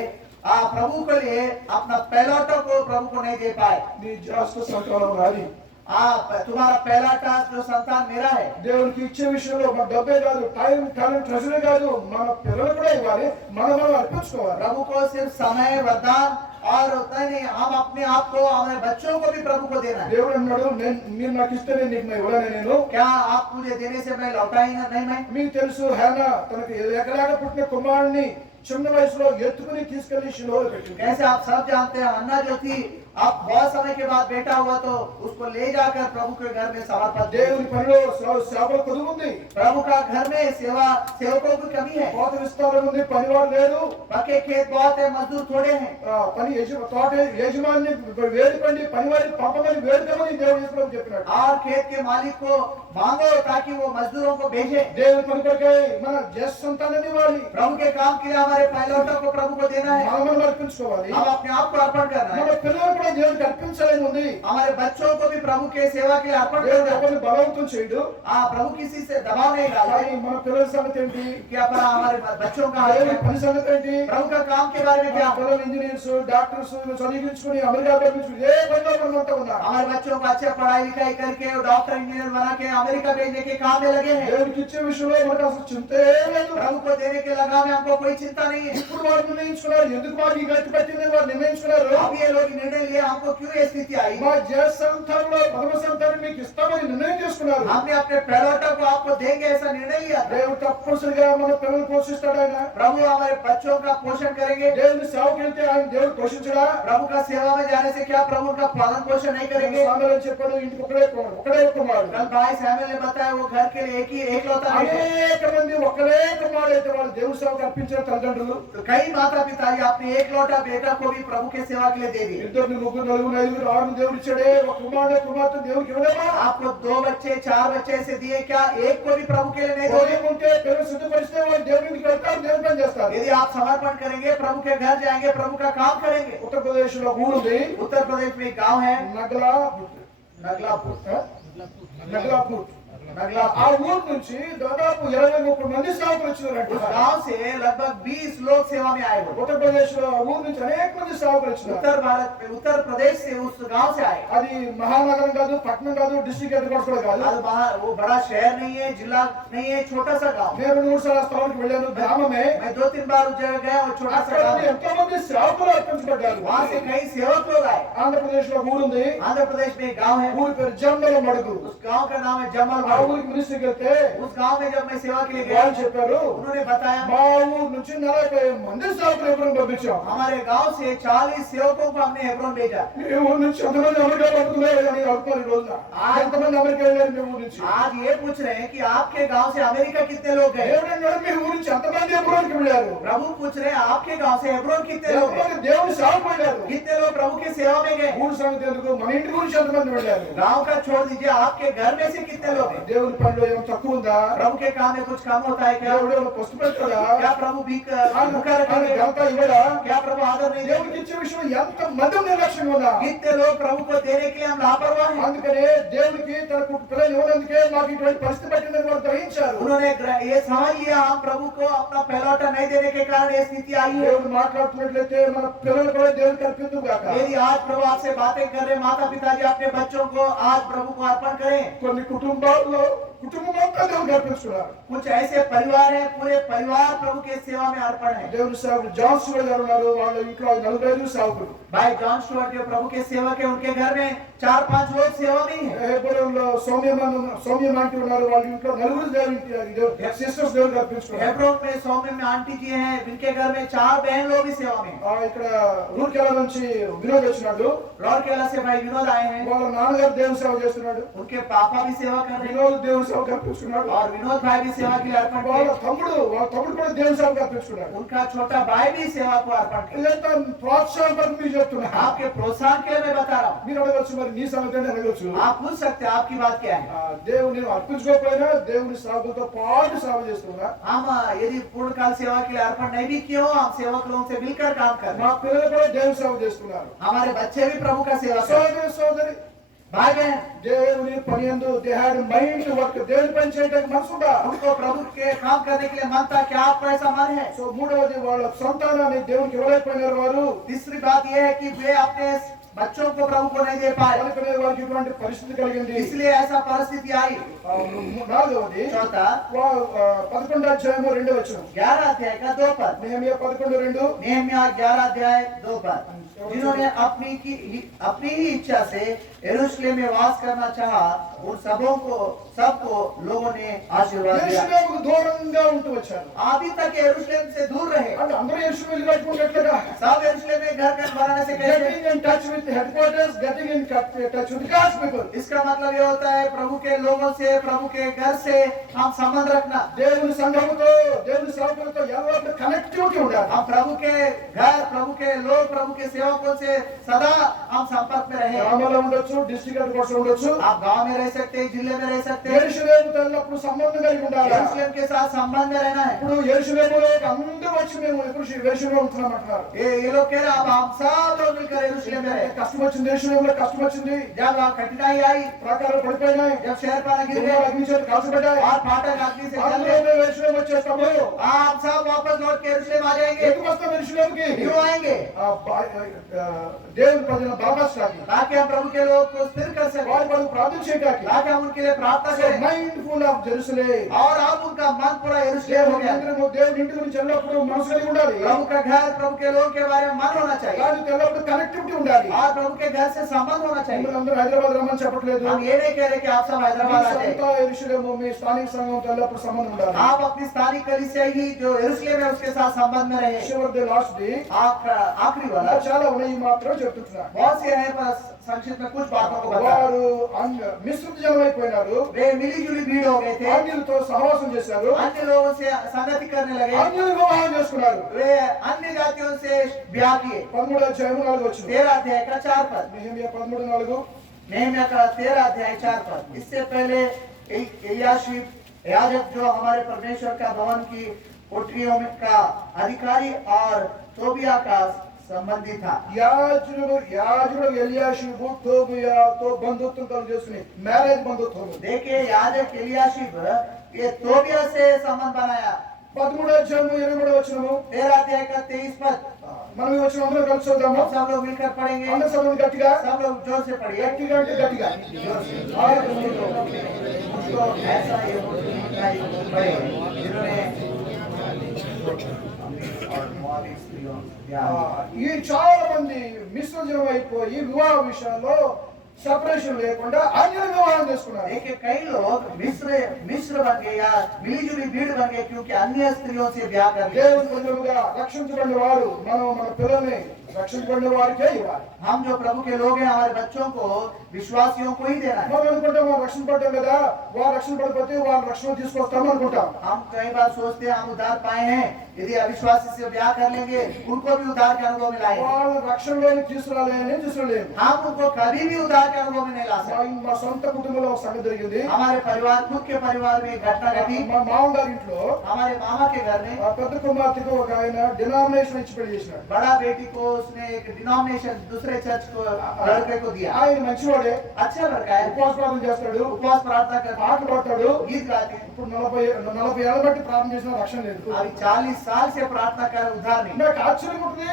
प्रभु के लिए अपना पहलौठा को प्रभु को नहीं दे पाए। నీ జ్యేష్ఠ సంతానం నాది. तुम्हारा पहला टास्क जो संतान मेरा है। దేవునికి ఇచ్చే విషయంలో మన డబ్బే కాదు, టైం, టాలెంట్, ట్రెజరే కాదు, మన పిల్లలు కూడా ఇవ్వాలి. మనం అర్పించుకోవాలి. प्रभु को सिर्फ समय, वरदान और उतना नहीं, हम अपने आप को, हमारे बच्चों को भी प्रभु को देना है। దేవుడు అన్నాడు, మీరు నాకు ఇస్తే నేను ఇవ్వలేను. నేను क्या आप मुझे देने से मैं लौटा ही नहीं? मैं మీకు తెలుసు, హేనా తనకు ఎకరాక పుట్టిన కుమారుని చిన్న వయసులో ఎత్తుకుని తీసుకెళ్లి శిలోలో పెట్టింది. कैसे आप सब जानते हैं, हन्ना जो थी, आप बहुत समय के बाद बेटा हुआ तो उसको ले जाकर प्रभु के घर में समर्पित। దేవుని పనిలో సేవల కొదువు ఉంది. प्रभु का घर में सेवकों की कमी है। కోత విస్తారం ఉంది, పనివాడు లేడు. पक्के खेत बहुत है, मजदूर थोड़े हैं। పని తోట యజమాని వేడుకండి, పనివాడి పంపమని వేడుకమని దేవుడు యేసుప్రభు చెప్పినాడు. और खेत के मालिक को मांगो ताकि वो मजदूरों को भेजे। దేవుని పని కొరకై మన జ్యేష్ఠ సంతానాన్ని ఇవ్వాలి. प्रभु के काम के लिए हमारे पहलौठों को प्रभु को देना है। మనం అర్పించుకోవాలి. हम अपने आप को अर्पण करना మన है। పిల్లలకు కూడా దేవుడికి అర్పించాలని ఉంది. हमारे बच्चों को भी प्रभु के सेवा के लिए अर्पण దేవుడు करना है। ఎవరిని బలవంతం చేయడు. प्रभु किसी से दबाव नहीं डालते। కానీ మన పిల్లల సంగతి ఏంటి? क्या पर हमारे बच्चों का हाल దేవుని है? పని సంగతి ఏంటి? प्रभु का काम के बारे में क्या? పిల్లలు ఇంజనీర్స్, డాక్టర్స్ చదివించుకుని అమెరికా పంపించుకుని ఏ పనిలో మనం ఉంటా ఉన్నారు. हमारे बच्चों को अच्छे पढ़ाई लिखाई करके डॉक्टर इंजीनियर बना के अमेरिका भेजने के काम में लगे हैं। దేవుడికి ఇచ్చే విషయంలో మనకు అసలు చింత లేదు. प्रभु को देने के लगाव में हमको कोई चिंता नहीं है। ఇప్పుడు వారు నిర్ణయించుకున్నారు. ఎందుకు మాకు ఈ గట్టి పెట్టింది వారు నిర్ణయించుకున్నారు. अब ये लोग निर्णय लिए हमको क्यों ये स्थिति आई? మా జ్యేష్ఠ సంతానంలో ప్రథమ సంతానం మీకు ఇస్తామని నిర్ణయం చేసుకున్నారు. हमने अपने पहलौठा को आपको देंगे ऐसा निर्णय लिया था। దేవుడు తప్పనిసరిగా మన పిల్లలు పోషిస్తాడు. ఆయన प्रभु हमारे बच्चों का पोषण करेंगे। దేవుని సేవకి వెళ్తే ఆయన దేవుడు పోషించడా? प्रभु का सेवा में जाने से क्या प्रभु का पालन पोषण नहीं करेंगे? సామెతలు చెప్పాడు, ఇంటికి ఒకడే కుమారుడు. कल भाई सैमुअल ने बताया वो घर के लिए एक ही एकलौता बेटा है। అనేక మంది ఒకడే కుమారుడు అయితే వాళ్ళు దేవుని సేవకు అర్పించిన తల్లిదండ్రులు. तो कई माता पिता जी अपने एकलौता बेटा को भी प्रभु के सेवा के लिए दे दिए। ఇద్దరు ముగ్గురు నలుగురు ఐదుగురు ఆరు దేవుడు ఇచ్చాడే, ఒక కుమారుడు కుమార్తె దేవుడికి ఇవ్వలేమా? आपको 2 बच्चे 4 बच्चे ऐसे दिए, क्या एक को भी प्रभु के लिए नहीं दोगे? ఉదయం ఉంటే పిల్లలు సిద్ధపరిస్తే వాళ్ళు దేవునికి వెళ్తారు, దేవుని పని చేస్తారు. यदि आप समर्पण करेंगे, प्रभु के घर जाएंगे, प्रभु का काम करेंगे। ఉత్తరప్రదేశ్ లో ఊరుంది उत्तर प्रदेश में एक गांव है నగలాపూర్. नगलापुर। నగలాపూర్ नगलापुर। ఆ ఊరు నుంచి దాదాపు 20-30 మంది సేవకులు వచ్చినారంట. उस गांव से लगभग 20 लोग सेवा में आए हुए। ఉత్తరప్రదేశ్ లో ఆ ఊరు నుంచి అనేక మంది సేవకులు వచ్చినారు. उत्तर भारत में उत्तर प्रदेश से उस गांव से आए। అది మహానగరం కాదు, పట్టణం కాదు, డిస్ట్రిక్ట్ హెడ్ క్వార్టర్స్ కూడా కాదు. आज बाहर वो बड़ा शहर नहीं है, जिला नहीं है, छोटा सा गांव। నేను 3 సార్లు స్థలానికి వెళ్ళాను. గ్రామమే. मैं 2-3 बार उस जगह गया और छोटा सा అక్కడ गांव है। ఎంతో మంది సేవకులు అర్పించబడ్డారు. वहां से कई सेवक लोग आए। ఆంధ్రప్రదేశ్ లో ఊరుంది. आंध्र प्रदेश में एक गांव है, ఊరి పేరు జమ్మల మడుగు. उस गांव का नाम है जमल। ఆ ఊరికి మినిస్ట్రీకి వెళ్తే उस गांव में जब मैं सेवा के लिए गया, వాళ్ళు చెప్పారు, उन्होंने बताया మా ఊరు నుంచి 40 మంది సేవకులు ఎప్పుడు పంపించాం. हमारे गांव से 40 सेवकों को हमने हेब्रोन भेजा। మీ ఊరు నుంచి ఎంతమంది అమెరికా పంపుతున్నారు అని అడుగుతున్నారు ఈ రోజున. ఎంతమంది అమెరికా వెళ్ళారు మీ ఊరు నుంచి? आज ये पूछ रहे हैं कि आपके गांव से अमेरिका कितने लोग गए? దేవుడు అన్నాడు, మీ ఊరు నుంచి ఎంతమంది ఎప్పుడోకి వెళ్ళారు? प्रभु पूछ रहे हैं आपके गांव से हेब्रोन कितने लोग गए? ఎంతమంది దేవుని సేవకు వెళ్ళారు? कितने लोग प्रभु की सेवा में गए? ఊరు సంగతి ఎందుకు, మన ఇంటి గురించి ఎంతమంది వెళ్ళారు? गांव का छोड़ दीजिए, आपके घर में से कितने लोग हैं? దేవుని పనిలో ఏం తక్కువ ఉందా? प्रभु के काम में कुछ कम होता है क्या? దేవుడు ఏమైనా పసుపు పెట్టాడా? क्या प्रभु भी ఆయన भूखा रखेंगे? ఘనత ఇవ్వడా? क्या प्रभु आदर नहीं దేవుడికి देंगे? ఇచ్చే విషయం ఎంత మంది నిర్లక్ష్యంగా ఉన్నా? कितने लोग प्रभु को देने के लिए हम लापरवाह हैं? అందుకనే దేవుడికి తన పిల్లలు ఇవ్వడానికి మాకు ఇటువంటి పరిస్థితి పట్టిందని వారు గ్రహించారు. उन्होंने ये समझ लिया हम प्रभु को अपना पहलौठा नहीं देने के कारण ये स्थिति आई है। దేవుడు మాట్లాడుతున్నట్లయితే మన పిల్లలు కూడా దేవుడికి అర్పిద్దుము గాక. यदि आज प्रभु आपसे बातें कर रहे माता पिताजी अपने बच्चों को आज प्रभु को अर्पण करें। కొన్ని కుటుంబాల్లో కుటుంబం అంతా దేవుడికి అర్పించుకున్నారు. कुछ ऐसे परिवार हैं, पूरे परिवार प्रभु के सेवा में अर्पण है। దేవుని సేవకుడు జాన్ స్టూవర్ట్ గారు ఉన్నారు. వాళ్ళ ఇంట్లో 40 సేవకులు. भाई जॉन स्टुअर्ट जो प्रभु के सेवक है, उनके घर में 4-5 लोग सेवा में हैं। హెబ్రోన్లో సౌమ్యం ఆంటీ ఉన్నారు. వాళ్ళ ఇంట్లో 4 దేవుని సిస్టర్స్ దేవుడికి అర్పించుకున్నారు. हेब्रोन में सौम्य में आंटी जी हैं, जिनके घर में 4 बहन लोग भी सेवा में हैं। ఇక్కడ రూర్కెలా నుంచి వినోద్ వచ్చినాడు. रौरकेला से भाई विनोद आए हैं, వాళ్ళ నాన్నగారు దేవుని సేవ చేస్తున్నాడు. उनके पापा भी सेवा कर रहे हैं వినోద్ దేవుని సేవకు అర్పించుకున్నాడు. और विनोद भाई भी सेवा के लिए अर्पण వాళ్ళ किए। తమ్ముడు కూడా దేవుని సేవకు అర్పించుకున్నాడు. उनका छोटा भाई भी सेवा को अर्पण किया। ఇదంతా ప్రోత్సాహం కొరకు మీకు చెప్తున్నా. आपके प्रोत्साहन के लिए मैं बता रहा हूँ। మీరు అడగచ్చు, మరి నీ సంగతి ఏంటి అడగచ్చు. आप पूछ सकते हैं आपकी बात क्या है। దేవుని అర్పించుకోకపోయినా దేవుని సేవకులతో పాటు సేవ చేస్తున్నా. हम यदि पूर्ण काल सेवा के लिए अर्पण नहीं भी किए हो, हम सेवक लोगों से मिलकर काम कर रहे మా हैं। పిల్లలు కూడా దేవుని సేవ చేస్తున్నారు. हमारे बच्चे भी प्रभु का सेवा कर रहे हैं। సోదరి సోదరి भाई बहन, దేవుని పని యందు దే హ్యాడ్ మైండ్ వర్క్. దేవుని పని చేయడానికి మనసుందా? उनको प्रभु के काम करने के लिए मन था, क्या आपको ऐसा मन है? సో మూడవది, వాళ్ళ సంతానాన్ని దేవునికి ఇవ్వలేకపోయినారు వారు. तीसरी बात यह है कि वे अपने बच्चों को प्रभु को नहीं दे पाए, అందుకనే వారికి ఇటువంటి పరిస్థితి కలిగింది. इसलिए ऐसा परिस्थिति आई। నాలుగవది, चौथा 11వ అధ్యాయము 2వ వచనం. 11 अध्याय का 2 पद, నెహెమ్యా 11:2. नेहमिया 11 अध्याय 2 पद, जिन्होंने अपनी ही इच्छा से यरूशलेम में वास करना चाहा, उन सबको लोगों ने आशीर्वाद दिया। యెరూషలేముకు దూరంగా ఉంటూ వచ్చారు. अभी तक यरूशलेम से दूर रहे। అంటే అందరూ యెరూషలేము కట్టుకున్నట్లుగా सब यरूशलेम में घर बनाने से कैसे? getting in touch with the headquarters, getting in touch with God's people. इसका मतलब ये होता है प्रभु के लोगों से, प्रभु के घर से हम संबंध रखना। దేవుని సంఘముతో, దేవుని సేవకులతో ఎల్లప్పుడూ కనెక్టివిటీ ఉండాలి. हम प्रभु के घर, प्रभु के लोग, प्रभु के सेवकों से सदा हम संपर्क में रहे। గ్రామంలో ఉండొచ్చు, ఉండొచ్చు, డిస్ట్రిక్ట్ హెడ్ క్వార్టర్స్ ఉండొచ్చు. आप गांव में रह सकते हैं, जिले में रह सकते हैं, యెరూషలేముతో వెళ్ళినప్పుడు సంబంధం కలిగి ఉండాలి. यरूशलेम के साथ संबंध में रहना है. ఇప్పుడు యెరూషలేములో అందరూ వచ్చి మేము ఇప్పుడు యెరూషలేములో ఉంటున్నాం అంటున్నారు. ये लोग कह रहे हैं अब हम सब लोग मिलकर यरूशलेम में रहे. కష్టం వచ్చింది, యెరూషలేములో కష్టం వచ్చింది, जब वहाँ कठिनाई आई, ప్రాకారాలు పడిపోయినాయి, जब शहर पाना गिर గుమ్మాలు गए అగ్ని చేత కాల్చబడ్డాయి. और फाटक अग्नि से जल అందులో गए, మేము యెరూషలేము వచ్చేస్తాము. आप सब वापस लौट के यरूशलेम आ जाएंगे. ఎందుకు వస్తాం యెరూషలేముకి? क्यों आएंगे? దేవుని ప్రజలను బలపరచడానికి, ताकि हम प्रभु के लोग को स्थिर कर सकें, వారి కొరకు ప్రార్థన చేయడానికి. ताकि हम उनके लिए प्रार्थना करें. Mindful of Jerusalem. और अब उनका मन पूरा यरूशलेम हो गया. దేవుని ఇంటి గురించి ఎల్లప్పుడూ మనసు కలిగి ఉండాలి. प्रभु का घर, प्रभु के लोग के बारे में मन होना चाहिए, దానికి ఎల్లప్పుడూ కనెక్టివిటీ ఉండాలి. और प्रभु के घर से संबंध होना चाहिए. మిమ్మల్ని అందరూ హైదరాబాద్ రమ్మని చెప్పట్లేదు. हम ये नहीं कह रहे कि आप सब हैदराबाद आ जाए. సొంత యెరూషలేము మీ స్థానిక సంఘంతో ఎల్లప్పుడూ సంబంధం ఉండాలి. आप अपनी स्थानीय कलीसिया ही जो यरूशलेम है उसके साथ संबंध में रहे. చివరిది లాస్ట్ ది आखिरी वाला చాలా ఉన్నాయి, ఈ మాత్రం చెప్తున్నా. बहुत से हैं, पर संक्षिप्त में कुछ बातों को बता. వారు మిశ్రిత జనం అయిపోయినారు. वे मिली जुली भीड़ हो गए थे, ఆంగ్యులతో సహవాసం చేశారు, अन्य लोगों से संगति करने लगे, ఆంగ్యులు వివాహం చేసుకున్నారు. वे अन्य जातियों से ब्याह किए. 13 అధ్యాయం 4 వచ్చిన 13 अध्याय का 4 पद, నెహెమ్యా 13:4. नेहम्याह का 13 अध्याय 4 पद. इससे पहले एलियाशीब याजक जो हमारे परमेश्वर का भवन की कोठरियों में का अधिकारी और तोबिया का संबंधी था. యాజకుడు ఎలియాషీబు తోబియాతో బంధుత్వం కలిగి చేసుకుని మ్యారేజ్ బంధుత్వం. देखिए याजक एलियाशीब ये तोबिया से संबंध बनाया. 13 అధ్యాయం 23 వచనము. 13 अध्याय का 23 पद. మనం ఈ వచనం అందరం కలిసి చదువుదాము. हम सब लोग मिलकर पढ़ेंगे, అందరూ చదవండి గట్టిగా. सब लोग जोर से पढ़िए. గట్టిగా అంటే గట్టిగా. और उसको ऐसा ये पढ़े जिन्होंने और मौलिक स्त्रियों ఈ చాలా మంది మిశ్రజనం అయిపోయి వివాహ విషయాల్లో సెపరేషన్ లేకుండా అన్యుల వివాహం చేసుకున్నారు. देखिए कई लोग मिश्र बन गए या मिलीजुली भीड़ बन गए क्योंकि अन्य स्त्रियों से ब्याह कर लिए. దేవుని ప్రజలుగా రక్షించబడిన వారు మనం మన పిల్లల్ని రక్షించబడిన వారికే ఇవ్వాలి. हम जो प्रभु के लोग हैं हमारे बच्चों को विश्वासियों को ही देना है. మనం అనుకుంటాం మనం రక్షణ పడ్డాం కదా, వారు రక్షణ పడిపోతే వాళ్ళ రక్షణ తీసుకొస్తాం అనుకుంటాం. हम कई बार सोचते हैं हम उद्धार पाए हैं, यदि अविश्वासी से ब्याह कर लेंगे उनको भी उद्धार के अनुभव में लाएंगे. వాళ్ళ రక్షణలోకి తీసుకురాలేము. हम उनको कभी भी उद्धार के अनुभव में नहीं ला सकते. మా సొంత కుటుంబంలో ఒక సంగతి జరిగింది. हमारे परिवार, खुद के परिवार में एक घटना घटी. మా మామగారి ఇంట్లో हमारे मामा के घर में ఆ పెద్ద కుమార్తెకు ఒక ఆయన డినామినేషన్ ఇచ్చి పెళ్లి చేసినాడు. बड़ा बेटी को उसने एक डिनोमिनेशन दूसरे चर्च को लड़के को दिया. ఆయన మంచివాడే, अच्छा लड़का है, ఉపవాస ప్రార్థన చేస్తాడు, उपवास प्रार्थना करता है, పాటలు పాడతాడు. गीत गाते हैं. ఇప్పుడు 40 ఏళ్ళ బట్టి ప్రార్థన చేసిన రక్షణ లేదు. अभी 40 साल से प्रार्थना कर उद्धार नहीं. నాకు ఆశ్చర్యం ఉంటుంది.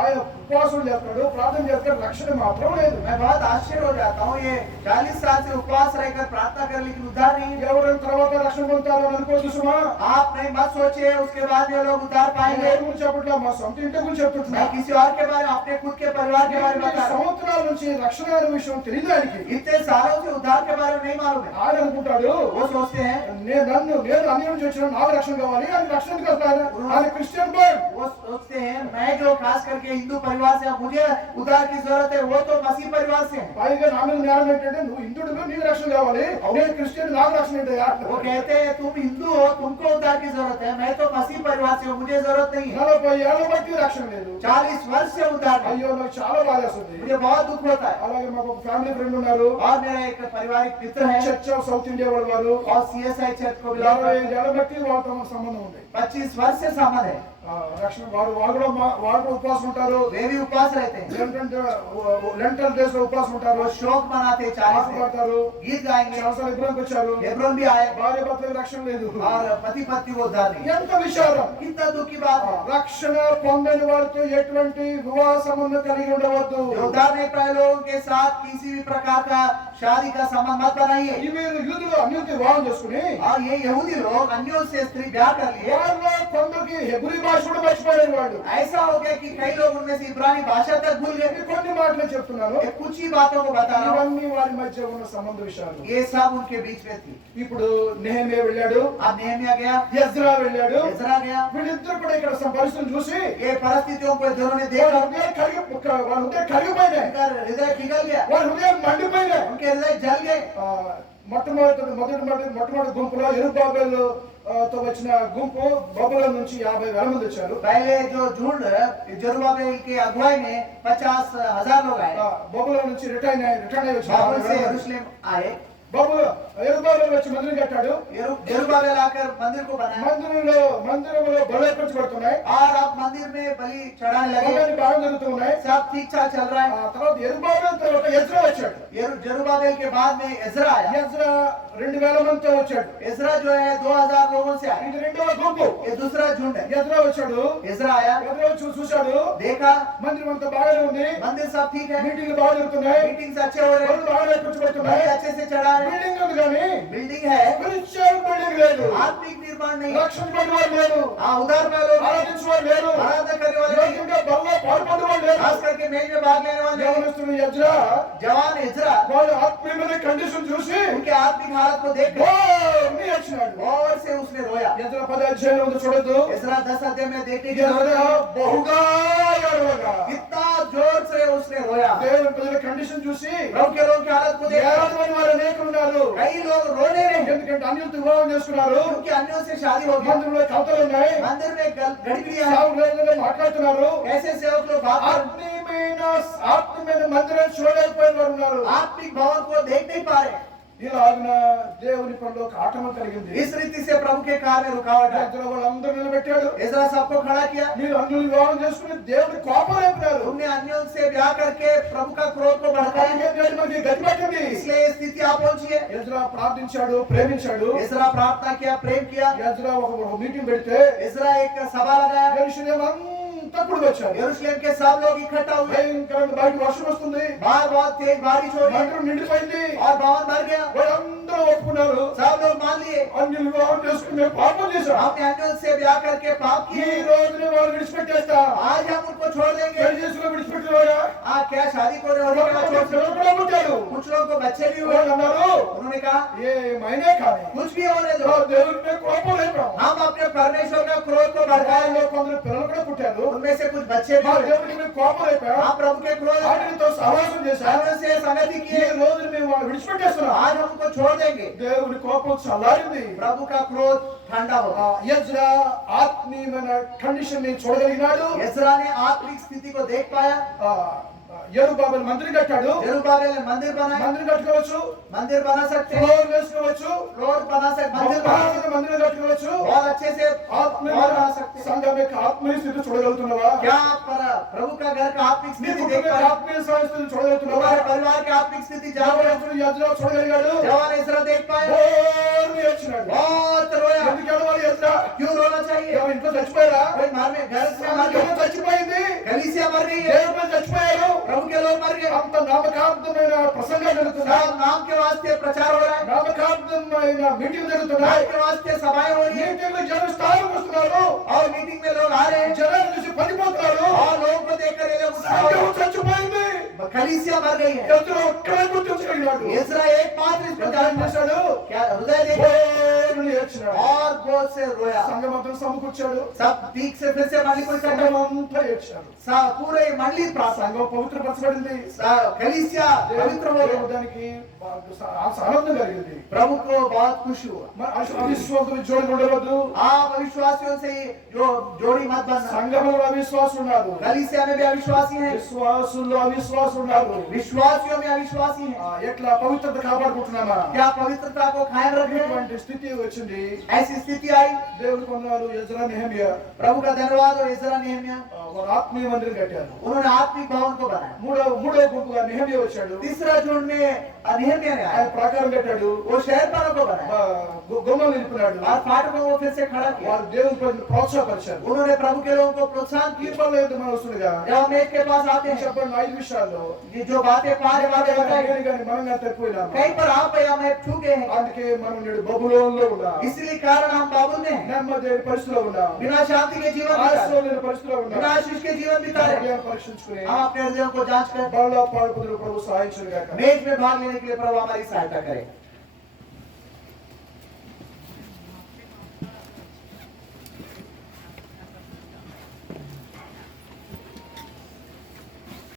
ఆయన ఉపవాసం చేస్తాడు, ప్రార్థన చేస్తాడు, రక్షణ మాత్రం లేదు. मैं बहुत आश्चर्य हो जाता हूँ, ये 40 साल से उपवास रहकर प्रार्थना कर लेकिन उद्धार नहीं. ఎవరైనా తర్వాత రక్షణ పొందుతారు అని అనుకోవచ్చు సుమా. आप नहीं मत सोचिए उसके बाद ये लोग उद्धार पाएंगे. ఎవరి గురించి చెప్పట్లా, మా సొంత ఇంటి గురించి చెప్తున్నా. मैं किसी और के बारे में, अपने खुद के परिवार के बारे में बता रहा हूँ. సంవత్సరాల నుంచి రక్షణ అనే విషయం తెలియదు ఆయనకి. इतने सालों से उद्धार के बारे में नहीं मालूम है. ఆయన అనుకుంటాడు, वो सोचते हैं, నేను అన్య నుంచి వచ్చిన నాకు రక్షణ కావాలి, ఆయన రక్షణ కాదు, ఆయన క్రిస్టియన్ బాయ్. वो सोचते हैं मैं जो खास करके हिंदू परिवार से हूं, मुझे उद्धार की जरूरत है, वो तो मसीह परिवार से है. పైగా నా మీద జ్ఞానం ఏంటంటే నువ్వు హిందుడు నీకు రక్షణ కావాలి, నేను క్రిస్టియన్ నాకు రక్షణ ఏంటయ్యా. वो कहते हैं तुम हिंदू हो, तुमको उद्धार की जरूरत है, मैं तो मसीह परिवार से हूँ, मुझे जरूरत नहीं है. 40 ఏళ్ళ బట్టి రక్షణ లేదు. 40 वर्ष से उद्धार नहीं. అయ్యో నాకు చాలా బాధేస్తుంది. मुझे बहुत दुख होता है. అలాగే మాకు ఒక ఫ్యామిలీ ఫ్రెండ్ ఉన్నారు, और मेरा एक पारिवारिक मित्र है చర్చ్ ఆఫ్ సౌత్ ఇండియా వారు. और CSI चर्च को बिलोंग करते 25 ఏళ్ళ బట్టి వాళ్ళతో మాకు సంబంధం ఉంది. 25 वर्ष से संबंध है. రక్షణ వారు కూడా ఉపవాసం ఉంటారు. वे भी उपवास रहते हैं. లెంటల్ డేస్ లో ఉపవాసం ఉంటారు. वो शोक मनाते हैं, 40 పాటలు పాడతారు. गीत गाएंगे. చాలాసార్లు ఇబ్బందికి వచ్చారు. हेब्रोन भी आए భార్య భర్తలకు రక్షణ లేదు. और पति पत्नी को उद्धार नहीं. ఎంత విషాదం. कितना दुख की बात है. రక్షణ పొందని వారితో ఎటువంటి వివాహ సంబంధం కలిగి ఉండవద్దు. उद्धार नहीं पाए लोगों के साथ किसी भी प्रकार का शादी का संबंध मत बनाइए. వీరు యూదులు అన్యులతో వివాహం చేసుకుని और ये यहूदी लोग अन्यों से स्त्री ब्याह कर लिए. వారిలో కొందరికి హెబ్రీ భాష కూడా మర్చిపోయారు వాళ్ళు. ऐसा हो गया कि कई लोग उनमें से इब्रानी भाषा तक भूल गए. కొన్ని మాటలు చెప్తున్నాను. ये कुछ ही बातों को बता रहा हूँ. ఇవన్నీ వారి మధ్య ఉన్న సంబంధ విషయాలు. ये सब उनके बीच में थी. ఇప్పుడు నెహెమ్యా వెళ్ళాడు, अब नेहम्याह गया, ఎజ్రా వెళ్ళాడు. एजरा गया. వీళ్ళిద్దరు కూడా ఇక్కడ పరిస్థితులు చూసి ये परिस्थितियों को दोनों ने వాళ్ళ देखा, హృదయం కరిగిపోయినాయి, उनका हृदय पिघल गया, వాళ్ళ హృదయం మండిపోయినాయి. उनके हृदय जल गए. మొట్టమొదటి గుంపులో యెరుబ్బయలు తో వచ్చిన గుంపు బబులోను నుంచి 50,000 మంది వచ్చారు. पहले जो झुंड जरुब्बाबेल के अगुवाई में 50,000 लोग आए। బబులోను నుంచి రిటర్న్ అయ్యి बाबुल से వచ్చిన यरूशलेम आए। యెరుబ్బయలు వచ్చి మందిరం కట్టాడు. जरुब्बाबेल आकर मंदिर को बनाया మందిరంలో బలి అర్పించబడుతున్నాయి. और अब मंदिर में बलि चढ़ाने लगे। అన్ని బాగా జరుగుతున్నాయి. सब ठीक ठाक चल रहा है। తర్వాత యెరుబ్బయలు తర్వాత ఎజ్రా వచ్చాడు. जरुब्बाबेल के बाद में एजरा आया। ఎజ్రా 2,000 మందితో వచ్చాడు. एजरा जो है 2,000 लोगों से आया। ఇది రెండవ గుంపు. ये दूसरा झुंड है। ఎజ్రా వచ్చాడు. एजरा आया, ఎజ్రా వచ్చి చూశాడు. देखा మందిరం అంతా బాగానే ఉంది. मंदिर सब ठीक है, మీటింగ్లు బాగా జరుగుతున్నాయి. मीटिंग्स अच्छे हो रहे బలులు हैं, బాగా అర్పించబడుతున్నాయి. बलि अच्छे से चढ़ा रहे हैं। బిల్డింగ్ ఉంది కానీ बिल्डिंग है, స్పిరిచువల్ బిల్డింగ్ లేదు. आत्मिक निर्माण नहीं। రక్షించబడిన వారు లేరు. उधार में लोग नहीं, ఆరాధించేవారు లేరు. आराधना करने वाले नहीं, యోగ్యంగా బలిలో పాల్పొందేవారు లేరు. खास करके मेज में भाग लेने वाले नहीं। యవనస్తుడు ఎజ్రా जवान एजरा వాళ్ళ ఆత్మీయమైన కండిషన్ చూసి उनके आत्मिक हालत को देख ఓర్ని ఏడ్చినాడు. और से उसने रोया। ఎజ్రా 10 అధ్యాయంలో ఉంది చూడొద్దు. एजरा 10 अध्याय में देखने की जरूरत ఎజ్రా है। బహుగా ఏడవగా कितना जोर से उसने रोया। దేవుని ప్రజల కండిషన్ చూసి प्रभु के लोगों की हालत को देख ఏడవని వారు అనేకులు ఉన్నారు. कई लोग रोने रहे, ఎందుకంటే అన్యులతో వివాహం చేసుకున్నారు. क्योंकि अन्यों से शादी हो गई। మందిరంలో కవతలు ఉన్నాయి. मंदिर में गड़बड़ियां हैं, సాగు రోజుల్లో మాట్లాడుతున్నారు. ऐसे सेवक लोग बात कर ఆత్మీయమైన మందిరం చూడలేకపోయిన వారు ఉన్నారు. आत्मिक भवन को देख नहीं पा रहे। ఇలాగిన దేవుని పనిలో ఒక ఆటంకం కలిగింది. इस रीति से प्रभु के कार्य में रुकावट है। ఎజ్రా వాళ్ళందరూ నిలబెట్టాడు. एजरा सबको खड़ा किया। మీరు అన్యులు వివాహం చేసుకుని దేవుని కోపం రేపినారు. तुमने अन्यों से ब्याह करके प्रभु का क्रोध को भड़काया, అందుకే దేవుడు మనకి గతి పట్టింది. इसलिए ये स्थिति आ पहुंची है। ఎజ్రా ప్రార్థించాడు, ప్రేమించాడు. एजरा प्रार्थना किया, प्रेम किया। ఎజ్రా ఒక మీటింగ్ పెడితే एजरा एक सभा लगाया, యెరూషలేము అంతా కూడి వచ్చారు. यरूशलेम के सब लोग इकट्ठा हुए। భయంకరంగా బయట వర్షం వస్తుంది. बाहर बहुत तेज बारिश हो रही మందిరం నిండిపోయింది. और भवन भर गया। వాళ్ళందరూ ఒప్పుకున్నారు. सब लोग मान लिए, అన్యులు వివాహం చేసుకుని మేము పాపం చేశాం. हमने अन्यों से ब्याह करके पाप ఈ किए, రోజునే వాళ్ళు విడిచిపెట్టేస్తా. आज हम उनको छोड़ देंगे। పెళ్లి చేసుకుని విడిచిపెట్టేవారా? क्या शादी को होने के बाद छोड़ పిల్లలు కూడా పుట్టారు. कुछ लोगों को बच्चे भी हुए। వాళ్ళు అన్నారు उन्होंने कहा ఏమైనా కానీ कुछ भी होने दो, దేవుని మీద కోపం లేపాం. हम अपने परमेश्वर का क्रोध को भड़काए। వాళ్ళలో కొందరు పిల్లలు కూడా పుట్టారు. उनमें से कुछ बच्चे भी మా हुए। దేవుని మీద కోపం లేపాం. हम प्रभु के क्रोध వాటితో సహవాసం చేశాం. अन्यों से संगति ఈ किए, రోజు మేము వాళ్ళు విడిచిపెట్టేస్తున్నాం. आज हम उनको छोड़ देंगे। దేవుని కోపం చల్లారింది. प्रभु का क्रोध ठंडा होगा। ఎజ్రా ఆత్మీయమైన కండిషన్ ని చూడగలిగినాడు. एजरा ने आत्मिक स्थिति को देख पाया। యెరుబ్బయలు మందిరం కట్టాడు. जरुब्बाबेल ने मंदिर बनाया, మందిరం కట్టుకోవచ్చు, मंदिर बना सकते हैं, ఫ్లోర్ వేసుకోవచ్చు, रोड बना सकते, मंदिर बना सकते, మందిరం కట్టుకోవచ్చు. बहुत अच्छे से ఆత్మీయ और बना सकते हैं। సంఘం యొక్క ఆత్మీయ స్థితి చూడగలుగుతున్నావా? क्या आप प्रभु का घर का आत्मिक నీ स्थिति కుటుంబ देख యొక్క पा रहे? ఆత్మీయ స్థితి చూడగలుగుతున్నావా? हमारे परिवार की आत्मिक स्थिति जान रहे? ఎజ్రా చూడగలిగాడు. जवान एजरा देख पाए, ఓర్ని ఏడ్చినాడు. बहुत रोया। ఎందుకు ఏడవాలి ఎజ్రా? क्यों रोना चाहिए? ఎవరు ఇంట్లో చచ్చిపోయారా? कोई मारने घर से मर ఎవరు गया, చచ్చిపోయింది? कलीसिया मर गई है, దేవుడు చచ్చిపోయారు. प्रभु के लोग मर गए। అంత నామకార్థమైన ప్రసంగాలు జరుగుతున్నాయి. सब नाम के वास्ते प्रचार हो रहा है, నామకార్థమైన మీటింగ్ नाम జరుగుతున్నాయి. के वास्ते सभाएं हो रही है, మీటింగ్లో జనం స్థానం వస్తున్నారు. और मीटिंग में लोग आ रहे हैं, జనాలు చూసి పడిపోతున్నారు. और लोगों को देखकर ये लोग उत्साह సంఘం हो रहे చచ్చిపోయింది. हैं। कलीसिया मर गई है। ఎదురు ఒక్కడే గుర్తించగలిగాడు. एजरा एकमात्र इसको ఎంత जान ఏం చేశాడు? क्या हृदय देख ఓర్ని ఏడ్చినాడు. और बोझ से रोया। సంఘం అంతా సమకూర్చాడు. सब ठीक से फिर से मंडली को इकट्ठा సంఘం అంతా ఏడ్చాడు. पूरे मंडली प्रार्थना, సంఘం పవిత్రపరచబడింది. कलीसिया पवित्र हो गया। దానికి ఆనందం కలిగింది. प्रभु को बहुत खुश हुआ। అవిశ్వాసులు జోడి ఉండవద్దు. आप अविश्वासियों से जो जोड़ी मत बनना। సంఘంలో అవిశ్వాసులు ఉన్నారు. कलीसिया में भी अविश्वासी हैं, విశ్వాసుల్లో అవిశ్వాసులు ఉన్నారు. विश्वासियों में अविश्वासी हैं। ఎట్లా పవిత్రత కాపాడుకుంటున్నామా? क्या पवित्रता को कायम रखने ఇటువంటి స్థితి వచ్చింది. ऐसी स्थिति आई। దేవుడు కొన్నాడు ఎజ్రా నెహెమియా प्रभु का धन्यवाद हो। एजरा नेहमिया ఒక ఆత్మీయ మందిరం కట్టారు. उन्होंने आत्मिक भवन को बनाया। మూడో గుంపుగా నెహెమియా వచ్చాడు. तीसरा झुंड में नेहमिया ने ఆయన आया, ప్రాకారం కట్టాడు. वो शहरपालों को बनाया గుమ్మలు నిలిపినాడు. और फाटकों को फिर से खड़ा किया। వారు దేవుని ప్రజలను ప్రోత్సాహపరిచారు. उन्होंने प्रभु के लोगों को प्रोत्साहन ఈ किया। పనులు ఏంటో మనం వస్తుందిగా जब हम एक के पास आते हैं, చెప్పండి 5 విషయాల్లో ये जो बातें 5 बातें बताई, నేను కానీ మనం కానీ తప్పిపోయినాము. कहीं पर आप या मैं चूके हैं, అందుకే మనం నేడు బబులోనులో ఉన్నాం. इसलिए कारण हम बाबुल में हैं, నెమ్మది పరిస్థితిలో ఉన్నాం. बिना शांति के जीवन बिता रहे, ఆశ్రయం లేని పరిస్థితిలో ఉన్నాం. बिना आशीष के जीवन बिता रहे। హృదయాన్ని పరీక్షించుకుని हम अपने हृदयों को जांच कर బలలో పాల్పొందిన ప్రభు సహాయించును గాక. मेज में भाग लेने के लिए प्रभु हमारी सहायता करे।